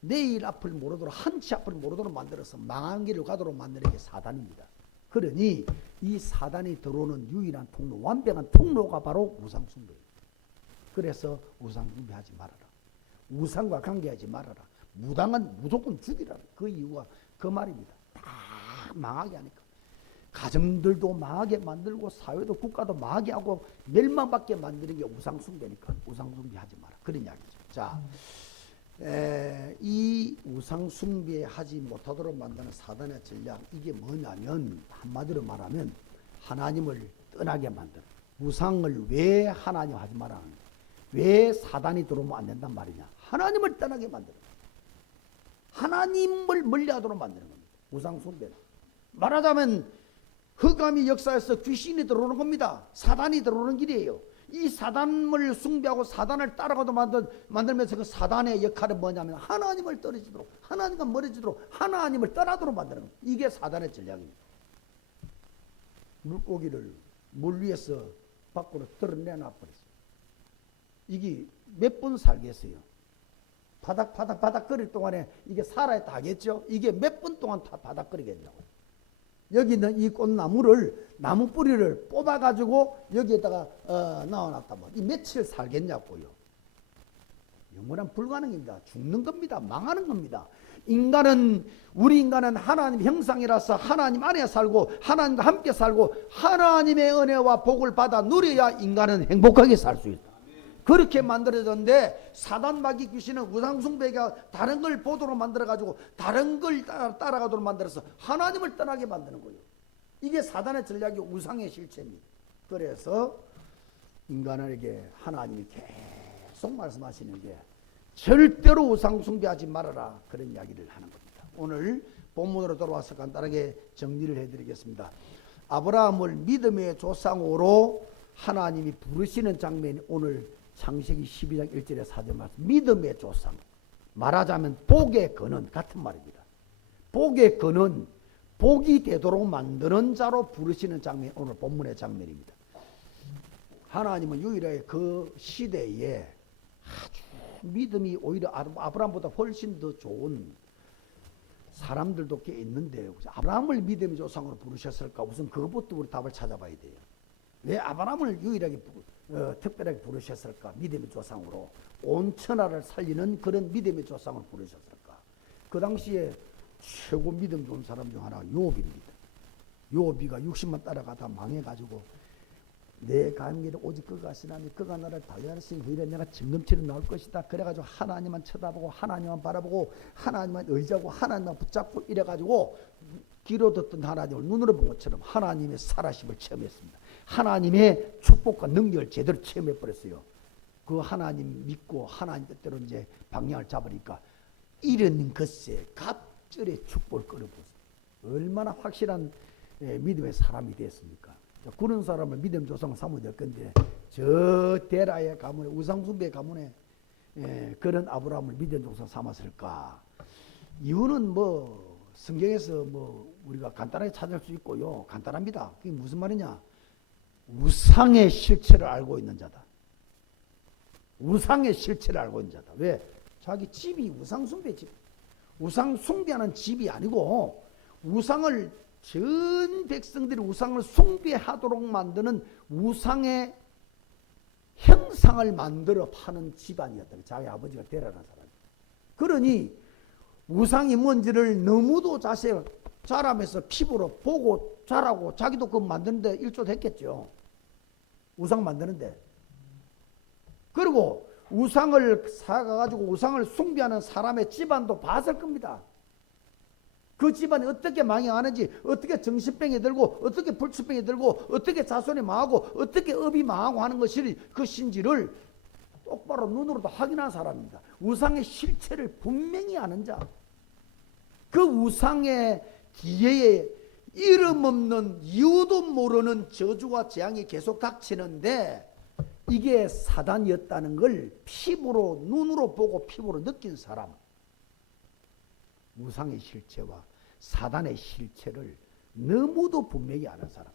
내일 앞을 모르도록, 한치 앞을 모르도록 만들어서 망한 길을 가도록 만드는 게 사단입니다. 그러니 이 사단이 들어오는 유일한 통로, 완벽한 통로가 바로 우상숭배예요. 그래서 우상숭배하지 말아라. 우상과 관계하지 말아라. 무당은 무조건 죽이라. 그 이유가 그 말입니다. 다 망하게 하니까. 가정들도 망하게 만들고, 사회도 국가도 망하게 하고, 멸망받게 만드는 게 우상숭배니까 우상숭배하지 마라. 그런 이야기죠. 자, 이 우상숭배하지 못하도록 만드는 사단의 전략, 이게 뭐냐면, 한마디로 말하면 하나님을 떠나게 만드는. 우상을 왜 하나님 하지 마라, 왜 사단이 들어오면 안 된단 말이냐. 하나님을 떠나게 만드는 거예요. 하나님을 멀리하도록 만드는 겁니다. 우상숭배는. 말하자면 흑암이 역사에서 귀신이 들어오는 겁니다. 사단이 들어오는 길이에요. 이 사단을 숭배하고 사단을 따라가도 만들면서 그 사단의 역할은 뭐냐면 하나님을 떨어지도록, 하나님과 멀어지도록, 하나님을 떠나도록 만드는 겁니다. 이게 사단의 전략입니다. 물고기를 물 위에서 밖으로 드러내놔 버렸어요. 이게 몇 분 살겠어요? 바닥거릴 동안에 이게 살아야 하겠죠? 이게 몇 분 동안 다 바닥거리겠냐고. 여기 있는 이 꽃나무를, 나무 뿌리를 뽑아가지고 여기에다가 넣어놨다면 이 며칠 살겠냐고요. 영원한 불가능입니다. 죽는 겁니다. 망하는 겁니다. 우리 인간은 하나님 형상이라서 하나님 안에 살고, 하나님과 함께 살고, 하나님의 은혜와 복을 받아 누려야 인간은 행복하게 살 수 있다. 그렇게 만들어졌는데, 사단 마귀 귀신은 우상숭배가 다른 걸 보도록 만들어가지고 다른 걸 따라가도록 만들어서 하나님을 떠나게 만드는 거예요. 이게 사단의 전략이 우상의 실체입니다. 그래서 인간에게 하나님이 계속 말씀하시는 게 절대로 우상숭배하지 말아라, 그런 이야기를 하는 겁니다. 오늘 본문으로 돌아와서 간단하게 정리를 해드리겠습니다. 아브라함을 믿음의 조상으로 하나님이 부르시는 장면이 오늘 창세기 12장 1절에 4절 말씀, 믿음의 조상. 말하자면 복의 근원 같은 말입니다. 복의 근원, 복이 되도록 만드는 자로 부르시는 장면이 오늘 본문의 장면입니다. 하나님은 유일하게 그 시대에 아주 믿음이 오히려 아브라함보다 훨씬 더 좋은 사람들도 꽤 있는데, 아브라함을 믿음의 조상으로 부르셨을까? 우선 그것부터 우리 답을 찾아봐야 돼요. 왜 아브라함을 유일하게 특별하게 부르셨을까? 믿음의 조상으로 온 천하를 살리는 그런 믿음의 조상을 부르셨을까? 그 당시에 최고 믿음 좋은 사람 중 하나가 요업입니다. 요업이가 60만 따라가다 망해가지고, 내 간길은 오직 그가 하시나니 그가 나를 달리하시니 그 일에 내가 증금치를 나올 것이다. 그래가지고 하나님만 쳐다보고, 하나님만 바라보고, 하나님만 의지하고, 하나님만 붙잡고 이래가지고 귀로 듣던 하나님을 눈으로 본 것처럼 하나님의 살아심을 체험했습니다. 하나님의 축복과 능력을 제대로 체험해버렸어요. 그 하나님 믿고 하나님 뜻대로 이제 방향을 잡으니까 이런 것에 갑절의 축복을 끌어보세요. 얼마나 확실한 믿음의 사람이 됐습니까? 그런 사람을 믿음 조상을 삼아야 될 건데, 저 데라의 가문에, 우상숭배 가문에 그런 아브라함을 믿음 조상 삼았을까? 이유는 뭐 성경에서 뭐 우리가 간단하게 찾을 수 있고요. 간단합니다. 그게 무슨 말이냐? 우상의 실체를 알고 있는 자다. 우상의 실체를 알고 있는 자다. 왜? 자기 집이 우상숭배 집. 우상숭배하는 집이 아니고, 우상을, 전 백성들이 우상을 숭배하도록 만드는 우상의 형상을 만들어 파는 집안이었다. 자기 아버지가 데라는 사람. 그러니 우상이 뭔지를 너무도 자라면서 피부로 보고 자라고, 자기도 그거 만드는데 일조했겠죠. 우상 만드는데. 그리고 우상을 사가지고 우상을 숭배하는 사람의 집안도 봤을 겁니다. 그 집안이 어떻게 망해가는지, 어떻게 정신병이 들고, 어떻게 불치병이 들고, 어떻게 자손이 망하고, 어떻게 업이 망하고 하는 것인지를 똑바로 눈으로도 확인한 사람입니다. 우상의 실체를 분명히 아는 자. 그 우상의 뒤에 이름 없는 이유도 모르는 저주와 재앙이 계속 닥치는데 이게 사단이었다는 걸 피부로 눈으로 보고 피부로 느낀 사람. 우상의 실체와 사단의 실체를 너무도 분명히 아는 사람.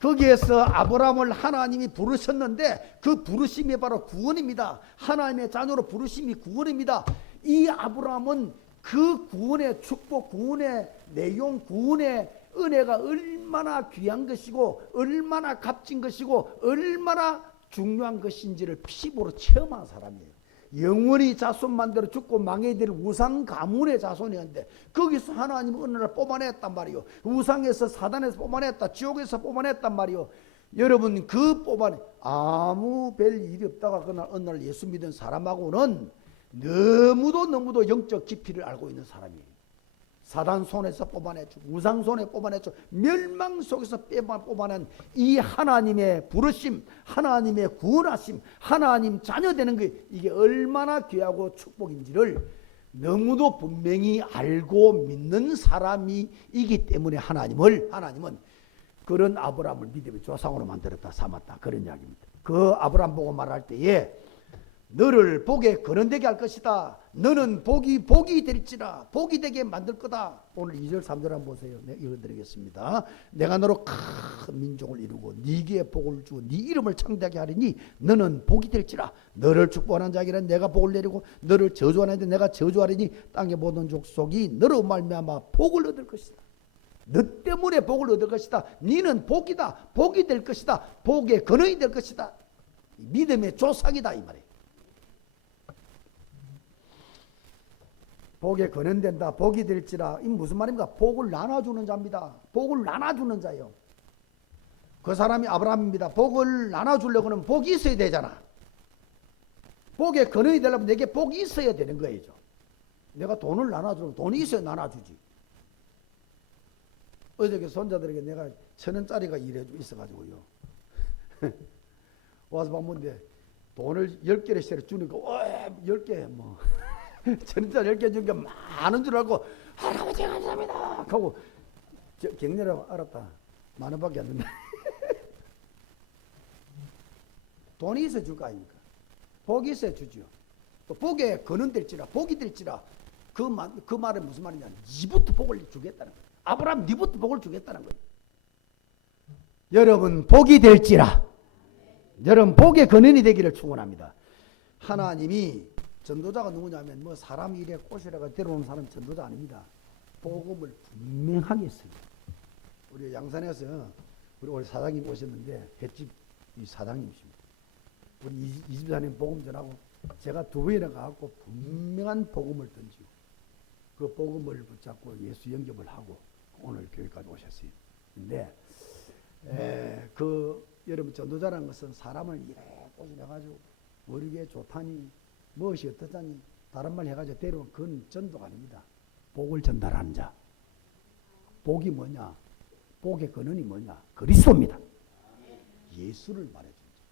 거기에서 아브라함을 하나님이 부르셨는데 그 부르심이 바로 구원입니다. 하나님의 자녀로 부르심이 구원입니다. 이 아브라함은 그 구원의 축복, 구원의 내용, 구원의 은혜가 얼마나 귀한 것이고 얼마나 값진 것이고 얼마나 중요한 것인지를 피부로 체험한 사람이에요. 영원히 자손만대로 죽고 망해야 될 우상 가문의 자손이었는데 거기서 하나님은 어느 날 뽑아냈단 말이요. 우상에서 사단에서 뽑아냈다. 지옥에서 뽑아냈단 말이요. 여러분 그 뽑아내 아무 별 일이 없다가 그날 어느 날 예수 믿은 사람하고는 너무도 영적 깊이를 알고 있는 사람이에요. 사단 손에서 뽑아내주고 우상 손에 뽑아내주고 멸망 속에서 뽑아낸 이 하나님의 부르심, 하나님의 구원하심, 하나님 자녀 되는 게 이게 얼마나 귀하고 축복인지를 너무도 분명히 알고 믿는 사람이기 때문에 하나님은 그런 아브라함을 믿음의 조상으로 만들었다 삼았다 그런 이야기입니다. 그 아브라함 보고 말할 때에 너를 복에 거론되게 할 것이다. 너는 복이 될지라 복이 되게 만들 거다. 오늘 2절 3절 한번 보세요. 네, 읽어드리겠습니다. 내가 너로 큰 민족을 이루고 네게 복을 주고 네 이름을 창대하게 하리니 너는 복이 될지라. 너를 축복하는 자에게는 내가 복을 내리고 너를 저주하는 자에게는 내가 저주하리니 땅의 모든 족속이 너로 말미암아 복을 얻을 것이다. 너 때문에 복을 얻을 것이다. 너는 복이다. 복이 될 것이다. 복의 근원이 될 것이다. 믿음의 조상이다 이 말이에요. 복에 근원된다. 복이 될지라. 이 무슨 말입니까? 복을 나눠주는 자입니다. 복을 나눠주는 자예요. 그 사람이 아브라함입니다. 복을 나눠주려고는 복이 있어야 되잖아. 복에 근원이 되려면 내게 복이 있어야 되는 거예요. 내가 돈을 나눠주면 돈이 있어야 나눠주지. 어저께 손자들에게 내가 1,000원짜리가 있어가지고요. 와서 봤는데 돈을 10개를 세려 주니까 10개 뭐 1,000원짜리 10개 준 게 많은 줄 알고 할아버지 감사합니다 하고 격려라고 알았다. 10,000원밖에 안 된다. 돈이 있어 줄 거 아닙니까? 복이 있어야 주죠. 또 복에 근원될지라 복이 될지라 그 말은 무슨 말이냐. 니부터 복을 주겠다는 거예요. 아브라함 니부터 복을 주겠다는 거예요. 여러분 복이 될지라. 여러분 복의 근원이 되기를 축원합니다. 하나님이 전도자가 누구냐면 뭐 사람 일에 꼬시라가 데려오는 사람 전도자 아닙니다. 복음을 분명하게 했어요. 우리 양산에서 우리 사장님 오셨는데 횟집 사장님이십니다. 우리 이집사님 복음 전하고 제가 2번이나 가갖고 분명한 복음을 던지고 그 복음을 붙잡고 예수 영접을 하고 오늘 교회까지 오셨어요. 근데 여러분 전도자라는 것은 사람을 이래 꼬시려가지고 머리에 좋다니 무엇이 어떻다니 다른 말 해가지고 데려온 그건 전도가 아닙니다. 복을 전달하는 자. 복이 뭐냐? 복의 근원이 뭐냐? 그리스도입니다. 예수를 말해준 자.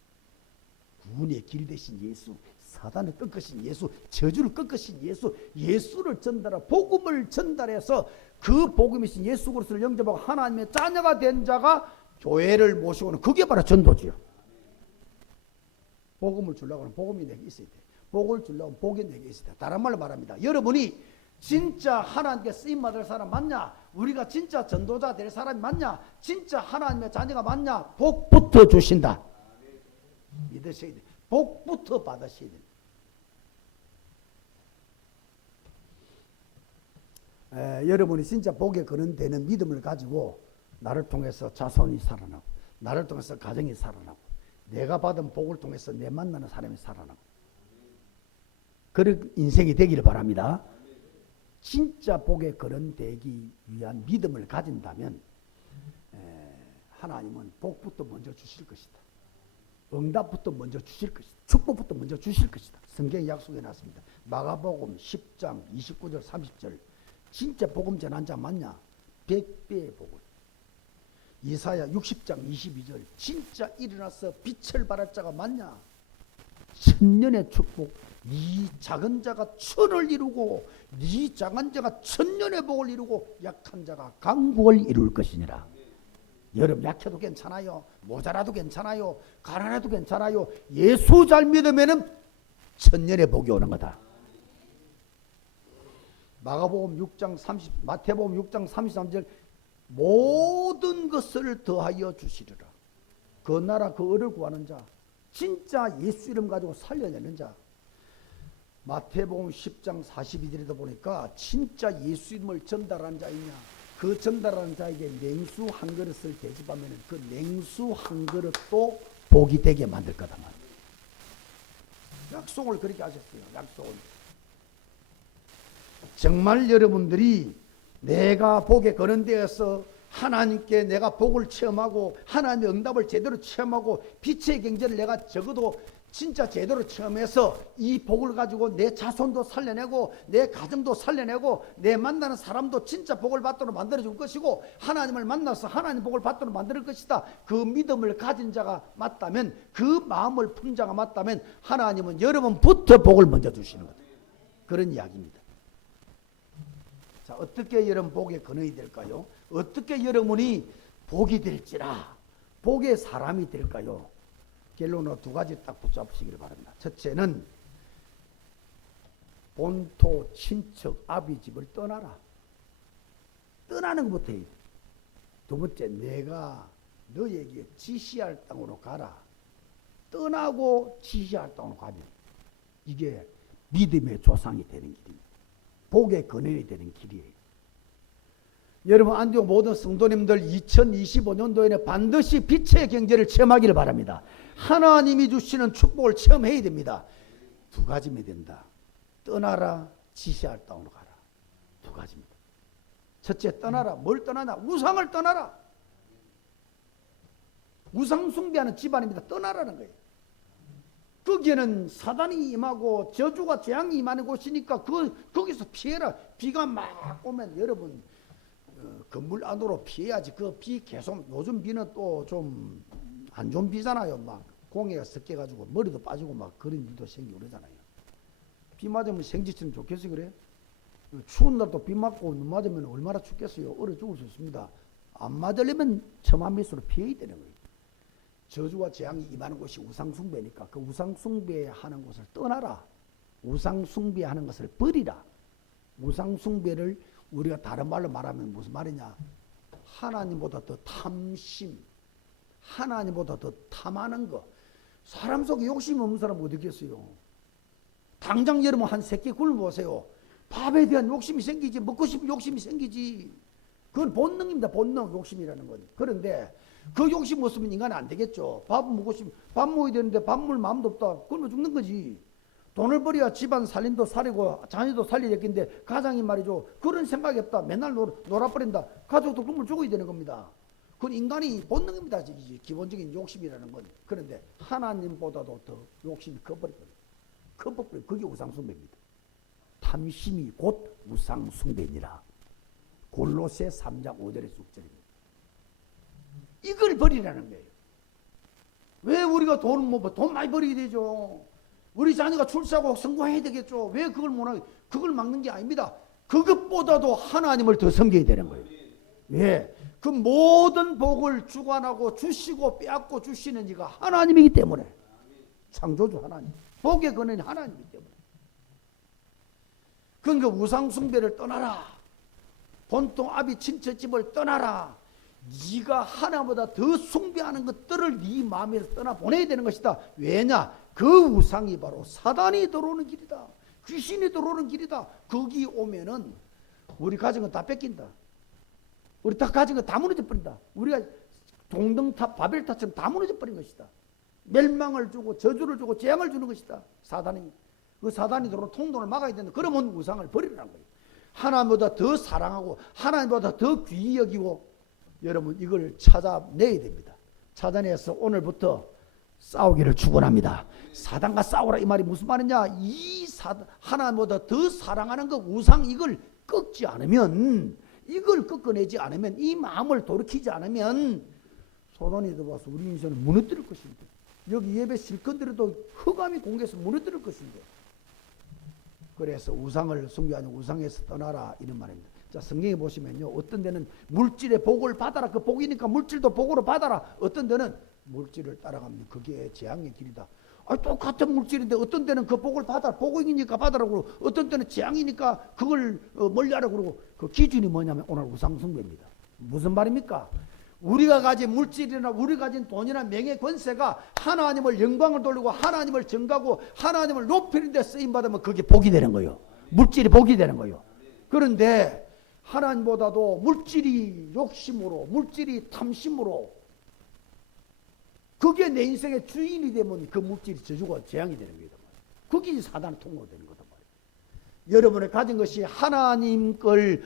구원의 길 대신 예수, 사단을 꺾으신 예수, 저주를 꺾으신 예수, 예수를 전달하고 복음을 전달해서 그 복음이신 예수 그리스도를 영접하고 하나님의 자녀가 된 자가 교회를 모시고는 그게 바로 전도지요. 복음을 주려고 하면 복음이 내게 있어야 돼. 복을 주려고 하면 복이 내게 있어야 돼. 다른 말로 말합니다. 여러분이 진짜 하나님께 쓰임받을 사람 맞냐? 우리가 진짜 전도자 될 사람이 맞냐? 진짜 하나님의 자녀가 맞냐? 복부터 주신다. 믿으셔야 돼. 복부터 받으셔야 돼. 여러분이 진짜 복에 근원되는 믿음을 가지고 나를 통해서 자손이 살아나고 나를 통해서 가정이 살아나고 내가 받은 복을 통해서 내 만나는 사람이 살아나고 그런 인생이 되기를 바랍니다. 진짜 복에 근원되기 위한 믿음을 가진다면 하나님은 복부터 먼저 주실 것이다. 응답부터 먼저 주실 것이다. 축복부터 먼저 주실 것이다. 성경에 약속해 놨습니다. 마가복음 10장 29절 30절. 진짜 복음 전한 자 맞냐? 100배의 복을. 이사야 60장 22절. 진짜 일어나서 빛을 발할 자가 맞냐? 천년의 축복. 네 작은 자가 천을 이루고 네 작은 자가 천년의 복을 이루고 약한 자가 강국을 이룰 것이니라. 여러분 약해도 괜찮아요. 모자라도 괜찮아요. 가난해도 괜찮아요. 예수 잘 믿으면은 천년의 복이 오는 거다. 마태복음 6장 33절 모든 것을 더하여 주시리라. 그 나라 그 을을 구하는 자, 진짜 예수 이름 가지고 살려내는 자. 마태복음 10장 42절에도 보니까 진짜 예수 이름을 전달하는 자 있냐? 그 전달하는 자에게 냉수 한 그릇을 대접하면 그 냉수 한 그릇도 복이 되게 만들 거다 말이야. 약속을 그렇게 하셨어요. 약속을. 정말 여러분들이 내가 복에 거는 데에서 하나님께 내가 복을 체험하고 하나님의 응답을 제대로 체험하고 빛의 경제를 내가 적어도 진짜 제대로 체험해서 이 복을 가지고 내 자손도 살려내고 내 가정도 살려내고 내 만나는 사람도 진짜 복을 받도록 만들어줄 것이고 하나님을 만나서 하나님 복을 받도록 만들 것이다. 그 믿음을 가진 자가 맞다면, 그 마음을 푼 자가 맞다면 하나님은 여러분부터 복을 먼저 주시는 거다. 그런 이야기입니다. 자, 어떻게 여러분 복에 거느이 될까요? 어떻게 여러분이 복이 될지라, 복의 사람이 될까요? 결론은 두 가지 딱 붙잡으시기를 바랍니다. 첫째는 본토 친척 아비 집을 떠나라. 떠나는 것부터 해야 돼. 두 번째, 내가 너에게 지시할 땅으로 가라. 떠나고 지시할 땅으로 가면 이게 믿음의 조상이 되는 길입니다. 복의 근원이 되는 길이에요. 여러분 안디옥 모든 성도님들 2025년도에는 반드시 빛의 경제를 체험하기를 바랍니다. 하나님이 주시는 축복을 체험해야 됩니다. 두 가지면 된다. 떠나라, 지시할 땅으로 가라. 두 가지입니다. 첫째, 떠나라. 뭘 떠나냐? 우상을 떠나라. 우상 숭배하는 집안입니다. 떠나라는 거예요. 거기에는 사단이 임하고 저주가 재앙이 임하는 곳이니까 거기서 피해라. 비가 막 오면 여러분 건물 안으로 피해야지. 그 비 계속, 요즘 비는 또 좀 안 좋은 비잖아요. 막 공해가 섞여가지고 머리도 빠지고 막 그런 일도 생기고 그러잖아요. 비 맞으면 생지처럼 좋겠어요, 그래? 추운 날도 비 맞고 눈 맞으면 얼마나 춥겠어요. 얼어 죽을 수 있습니다. 안 맞으려면 처마미수로 피해야 되는 거예요. 저주와 재앙이 임하는 곳이 우상숭배니까 그 우상숭배하는 곳을 떠나라. 우상숭배하는 것을 버리라. 우상숭배를 우리가 다른 말로 말하면 무슨 말이냐? 하나님보다 더 탐심, 하나님보다 더 탐하는 거. 사람 속에 욕심이 없는 사람 어디 있겠어요? 당장 여러분 한 새끼 굶어보세요. 밥에 대한 욕심이 생기지, 먹고 싶은 욕심이 생기지. 그건 본능입니다. 본능, 욕심이라는 건. 그런데 그 욕심 없으면 인간은 안 되겠죠. 밥 먹고 싶으면 밥 먹어야 되는데 밥 먹을 마음도 없다. 굶어 죽는 거지. 돈을 벌어야 집안 살림도 살리고 자녀도 살리겠는데 가장이 말이죠. 그런 생각이 없다. 맨날 놀아버린다. 가족도 굶어 죽어야 되는 겁니다. 그건 인간이 본능입니다. 기본적인 욕심이라는 건. 그런데 하나님보다도 더 욕심이 커버리거든요. 커버버려. 그게 우상숭배입니다. 탐심이 곧 우상숭배니라. 골로새 3장 5절에서 6절입니다. 이걸 버리라는 거예요. 왜 우리가 돈 많이 벌어야 되죠? 우리 자녀가 출세하고 성공해야 되겠죠? 왜 그걸 못하게? 그걸 막는 게 아닙니다. 그것보다도 하나님을 더 섬겨야 되는 거예요. 왜? 그 모든 복을 주관하고 주시고 빼앗고 주시는 이가 하나님이기 때문에. 창조주 하나님. 복의 근원이 하나님이기 때문에. 그러니까 우상숭배를 떠나라. 본통 아비 친척집을 떠나라. 네가 하나보다 더 숭배하는 것들을 네 마음에서 떠나보내야 되는 것이다. 왜냐? 그 우상이 바로 사단이 들어오는 길이다. 귀신이 들어오는 길이다. 거기 오면은 우리 가진 건 다 뺏긴다. 우리 다 가진 건 다 무너져 버린다. 우리가 동등탑 바벨탑처럼 다 무너져 버린 것이다. 멸망을 주고 저주를 주고 재앙을 주는 것이다. 사단이. 그 사단이 들어오는 통로를 막아야 된다. 그러면 우상을 버리라는 거예요. 하나님보다 더 사랑하고 하나님보다 더 귀히 여기고 여러분 이걸 찾아내야 됩니다. 찾아내서 오늘부터 싸우기를 축원합니다. 사단과 싸우라 이 말이 무슨 말이냐? 하나님보다 더 사랑하는 그 우상 이걸 꺾지 않으면, 이걸 꺾어내지 않으면, 이 마음을 돌이키지 않으면 소단이 들어와서 우리 인생을 무너뜨릴 것인데, 여기 예배 실컷 들어도 흑암이 공개해서 무너뜨릴 것인데, 그래서 우상을 숭배하는 우상에서 떠나라 이런 말입니다. 자, 성경에 보시면요, 어떤 데는 물질의 복을 받아라, 그 복이니까 물질도 복으로 받아라. 어떤 데는 물질을 따라가면 그게 재앙의 길이다. 똑같은 물질인데 어떤 데는 그 복을 받아라, 복이니까 받아라 그러고, 어떤 때는 재앙이니까 그걸 멀리하라 그러고, 그 기준이 뭐냐면 오늘 우상 숭배입니다. 무슨 말입니까? 우리가 가진 물질이나 우리가 가진 돈이나 명예 권세가 하나님을 영광을 돌리고 하나님을 증가하고 하나님을 높이는 데 쓰임받으면 그게 복이 되는 거예요. 물질이 복이 되는 거예요. 그런데 하나님보다도 물질이 욕심으로, 물질이 탐심으로, 그게 내 인생의 주인이 되면 그 물질이 저주가 재앙이 되는 거다. 그게 사단의 통로가 되는 거다 말이에요. 여러분의 가진 것이 하나님을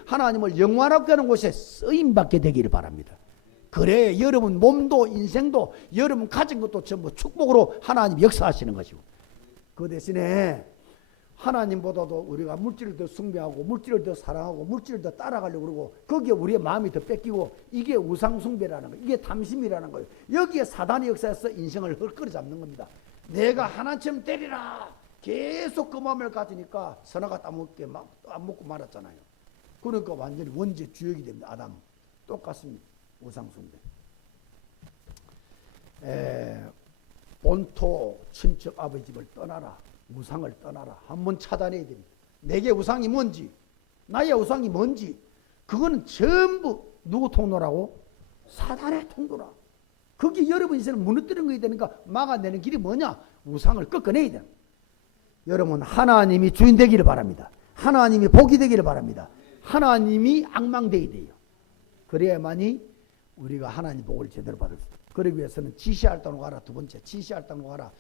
영원하게 하는 곳에 쓰임받게 되기를 바랍니다. 그래 여러분 몸도 인생도 여러분 가진 것도 전부 축복으로 하나님 역사하시는 것이고, 그 대신에 하나님보다도 우리가 물질을 더 숭배하고 물질을 더 사랑하고 물질을 더 따라가려고 그러고, 거기에 우리의 마음이 더 뺏기고, 이게 우상숭배라는 거예요. 이게 탐심이라는 거예요. 여기에 사단의 역사에서 인생을 헐거리 잡는 겁니다. 내가 하나님처럼 되리라 계속 그 마음을 가지니까 선악과 따먹게 안 먹고 말았잖아요. 그러니까 완전히 원죄 주역이 됩니다. 아담 똑같습니다. 우상숭배. 본토 친척 아버지 집을 떠나라. 우상을 떠나라. 한번 찾아내야 됩니다. 내게 우상이 뭔지, 나의 우상이 뭔지, 그거는 전부 누구 통로라고? 사단의 통로라. 그게 여러분 인생을 무너뜨리는 것이 되니까 막아내는 길이 뭐냐? 우상을 꺾어내야 돼요. 여러분 하나님이 주인 되기를 바랍니다. 하나님이 복이 되기를 바랍니다. 하나님이 악망되어야 돼요. 그래야만이 우리가 하나님 복을 제대로 받을 수 있어요. 그러기 위해서는 지시할 땅으로 가라. 두 번째, 지시할 땅으로 가라.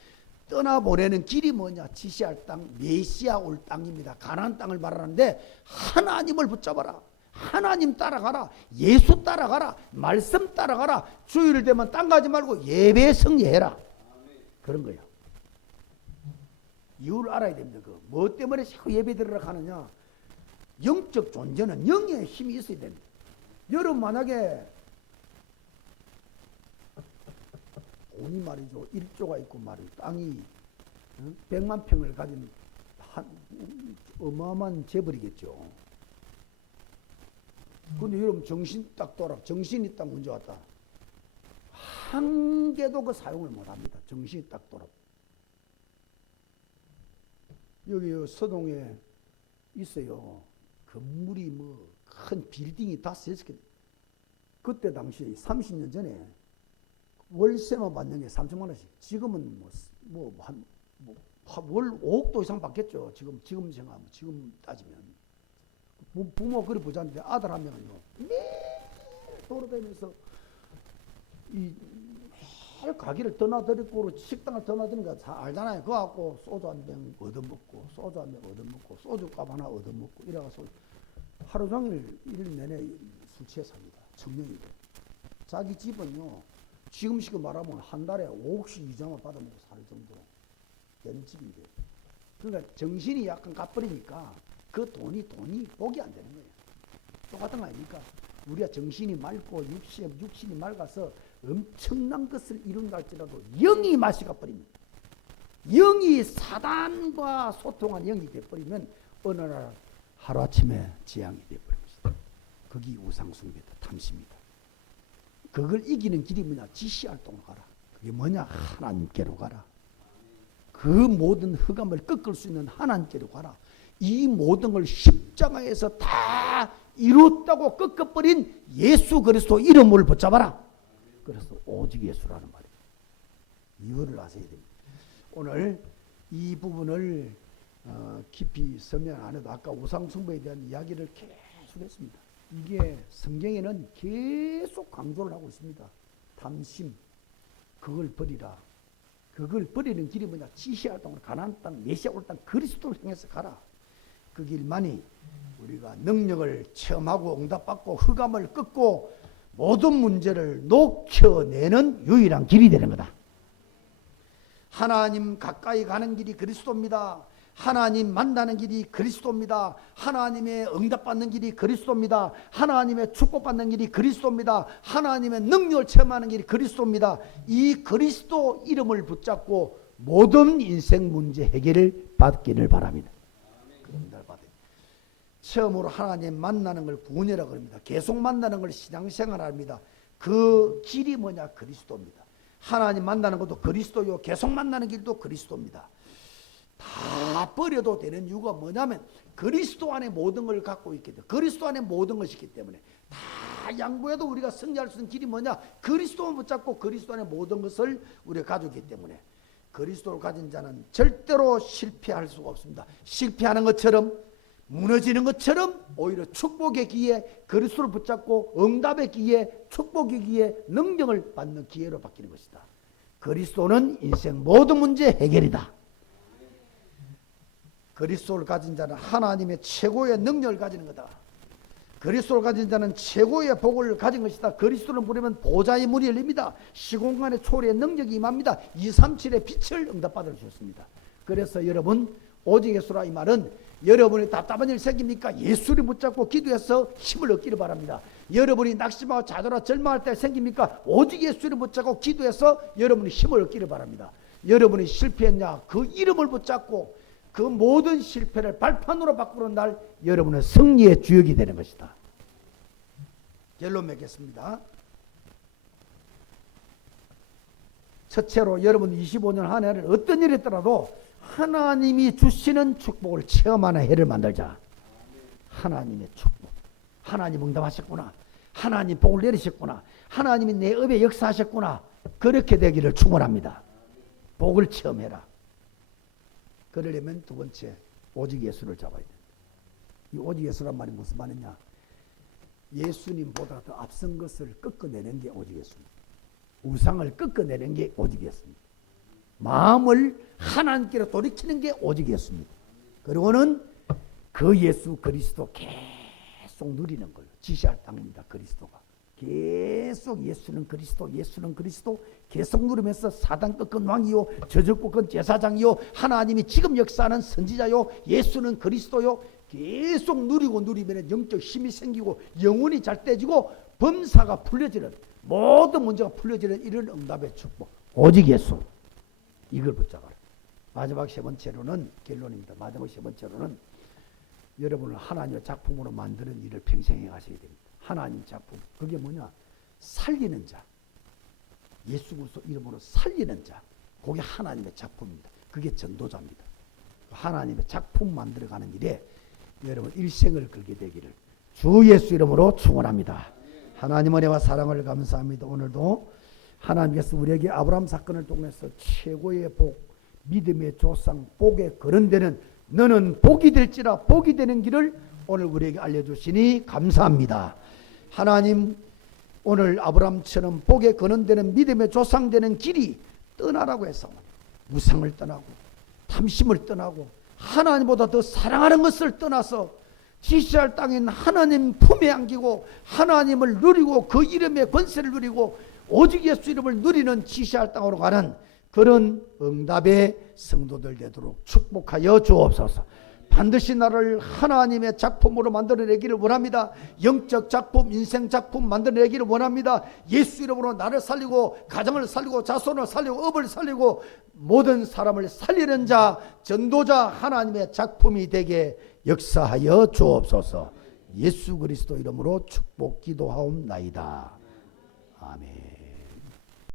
떠나보내는 길이 뭐냐? 지시할 땅, 메시아 올 땅입니다. 가나안 땅을 말하는데 하나님을 붙잡아라. 하나님 따라가라. 예수 따라가라. 말씀 따라가라. 주일 되면 땅 가지 말고 예배 성례해라. 그런 거예요. 이유를 알아야 됩니다. 뭐 때문에 자꾸 예배 드리러 가느냐? 영적 존재는 영의 힘이 있어야 됩니다. 여러분 만약에 돈이 말이죠, 1조가 있고 말이죠, 땅이 100만 평을 가진 어마어마한 재벌이겠죠. 근데 여러분 정신 딱 돌아, 정신이 딱 문제 왔다. 한 개도 그 사용을 못합니다. 정신이 딱 돌아. 여기 서동에 있어요. 건물이 뭐 큰 빌딩이 다 6개. 그때 당시 30년 전에 월세만 받는 게 3천만 원씩. 지금은 월 5억도 이상 받겠죠. 지금 생각하면, 지금 따지면. 부모 그리 보자는데 아들 한 명은요, 매일 돌아다니면서 매일 가게를 떠나드리고 식당을 떠나드리는 거 다 알잖아요. 그거 갖고 소주 한 병 얻어먹고, 소주 한 병 얻어먹고, 소주값 하나 얻어먹고, 이래가서 하루 종일 일 내내 술 취해 삽니다. 청년이고. 자기 집은요, 지금식으로 말하면 한 달에 5억씩 이자만 받아먹고 살 정도로 되는 집인데, 그러니까 정신이 약간 가버리니까 그 돈이 복이 안 되는 거예요. 똑같은 거 아닙니까? 우리가 정신이 맑고 육신이 맑아서 엄청난 것을 이룬다 할지라도 영이 맛이 가버립니다. 영이 사단과 소통한 영이 돼버리면 어느 날 하루아침에 재앙이 돼버립니다. 그게 우상숭배다, 탐심이다. 그걸 이기는 길이 뭐냐? 지시활동으로 가라. 그게 뭐냐? 하나님께로 가라. 그 모든 흑암을 꺾을 수 있는 하나님께로 가라. 이 모든 걸 십자가에서 다 이뤘다고 꺾어버린 예수 그리스도 이름을 붙잡아라. 그래서 오직 예수라는 말이에요. 이유를 아셔야 됩니다. 오늘 이 부분을 깊이 설명 안 해도 아까 우상숭배에 대한 이야기를 계속 했습니다. 이게 성경에는 계속 강조를 하고 있습니다. 탐심, 그걸 버리라. 그걸 버리는 길이 뭐냐? 지시할 땅으로, 가나안 땅, 메시아 올 땅, 그리스도를 향해서 가라. 그 길만이 우리가 능력을 체험하고 응답받고 흑암을 꺾고 모든 문제를 녹여내는 유일한 길이 되는 거다. 하나님 가까이 가는 길이 그리스도입니다. 하나님 만나는 길이 그리스도입니다. 하나님의 응답받는 길이 그리스도입니다. 하나님의 축복받는 길이 그리스도입니다. 하나님의 능력을 체험하는 길이 그리스도입니다. 이 그리스도 이름을 붙잡고 모든 인생 문제 해결을 받기를 바랍니다. 처음으로 하나님 만나는 걸 구원이라고 합니다. 계속 만나는 걸 신앙생활합니다. 그 길이 뭐냐? 그리스도입니다. 하나님 만나는 것도 그리스도요, 계속 만나는 길도 그리스도입니다. 다 버려도 되는 이유가 뭐냐면 그리스도 안에 모든 걸 갖고 있기 때문에, 그리스도 안에 모든 것이 있기 때문에 다 양보해도 우리가 승리할 수 있는 길이 뭐냐? 그리스도만 붙잡고 그리스도 안에 모든 것을 우리가 가지고 있기 때문에 그리스도를 가진 자는 절대로 실패할 수가 없습니다. 실패하는 것처럼, 무너지는 것처럼 오히려 축복의 기회, 그리스도를 붙잡고 응답의 기회, 축복의 기회, 능력을 받는 기회로 바뀌는 것이다. 그리스도는 인생 모든 문제 해결이다. 그리스도를 가진 자는 하나님의 최고의 능력을 가지는 거다. 그리스도를 가진 자는 최고의 복을 가진 것이다. 그리스도를 부르면 보좌의 문이 열립니다. 시공간의 초래의 능력이 임합니다. 237의 빛을 응답받을 수 있습니다. 그래서 여러분, 오직 예수라 이 말은 여러분이 답답한 일 생깁니까? 예수를 붙잡고 기도해서 힘을 얻기를 바랍니다. 여러분이 낙심하고 좌절하고 절망할 때 생깁니까? 오직 예수를 붙잡고 기도해서 여러분이 힘을 얻기를 바랍니다. 여러분이 실패했냐? 그 이름을 붙잡고 그 모든 실패를 발판으로 바꾸는 날 여러분의 승리의 주역이 되는 것이다. 결론 맺겠습니다. 첫째로 여러분 25년 한 해를 어떤 일이 있더라도 하나님이 주시는 축복을 체험하는 해를 만들자. 하나님의 축복. 하나님 응답하셨구나. 하나님 복을 내리셨구나. 하나님이 내 업에 역사하셨구나. 그렇게 되기를 축원합니다. 복을 체험해라. 그러려면 두 번째, 오직 예수를 잡아야 된다. 이 오직 예수란 말이 무슨 말이냐? 예수님보다 더 앞선 것을 꺾어내는 게 오직 예수입니다. 우상을 꺾어내는 게 오직 예수입니다. 마음을 하나님께로 돌이키는 게 오직 예수입니다. 그리고는 그 예수 그리스도 계속 누리는 걸로 지시할 땅입니다. 그리스도가 계속 예수는 그리스도, 예수는 그리스도 계속 누리면서 사단 꺾은 왕이요, 저주 꺾은 제사장이요, 하나님이 지금 역사하는 선지자요, 예수는 그리스도요, 계속 누리고 누리면 영적 힘이 생기고 영혼이 잘 떼지고 범사가 풀려지는, 모든 문제가 풀려지는 이런 응답의 축복, 오직 예수. 이걸 붙잡아라. 마지막 세 번째로는, 결론입니다. 마지막 세 번째로는 여러분을 하나님의 작품으로 만드는 일을 평생 해가셔야 됩니다. 하나님 작품. 그게 뭐냐? 살리는 자. 예수 그리스도 이름으로 살리는 자. 그게 하나님의 작품입니다. 그게 전도자입니다. 하나님의 작품 만들어가는 일에 여러분 일생을 걸게 되기를 주 예수 이름으로 축원합니다. 하나님 은혜와 사랑을 감사합니다. 오늘도 하나님께서 우리에게 아브라함 사건을 통해서 최고의 복, 믿음의 조상, 복에 거론되는 너는 복이 될지라 복이 되는 길을 오늘 우리에게 알려주시니 감사합니다. 하나님, 오늘 아브라함처럼 복에 거론되는 믿음의 조상 되는 길이 떠나라고 해서 우상을 떠나고 탐심을 떠나고 하나님보다 더 사랑하는 것을 떠나서 지시할 땅인 하나님 품에 안기고 하나님을 누리고 그 이름의 권세를 누리고 오직 예수 이름을 누리는 지시할 땅으로 가는 그런 응답의 성도들 되도록 축복하여 주옵소서. 반드시 나를 하나님의 작품으로 만들어내기를 원합니다. 영적 작품, 인생 작품 만들어내기를 원합니다. 예수 이름으로 나를 살리고 가정을 살리고 자손을 살리고 업을 살리고 모든 사람을 살리는 자, 전도자, 하나님의 작품이 되게 역사하여 주옵소서. 예수 그리스도 이름으로 축복 기도하옵나이다. 아멘.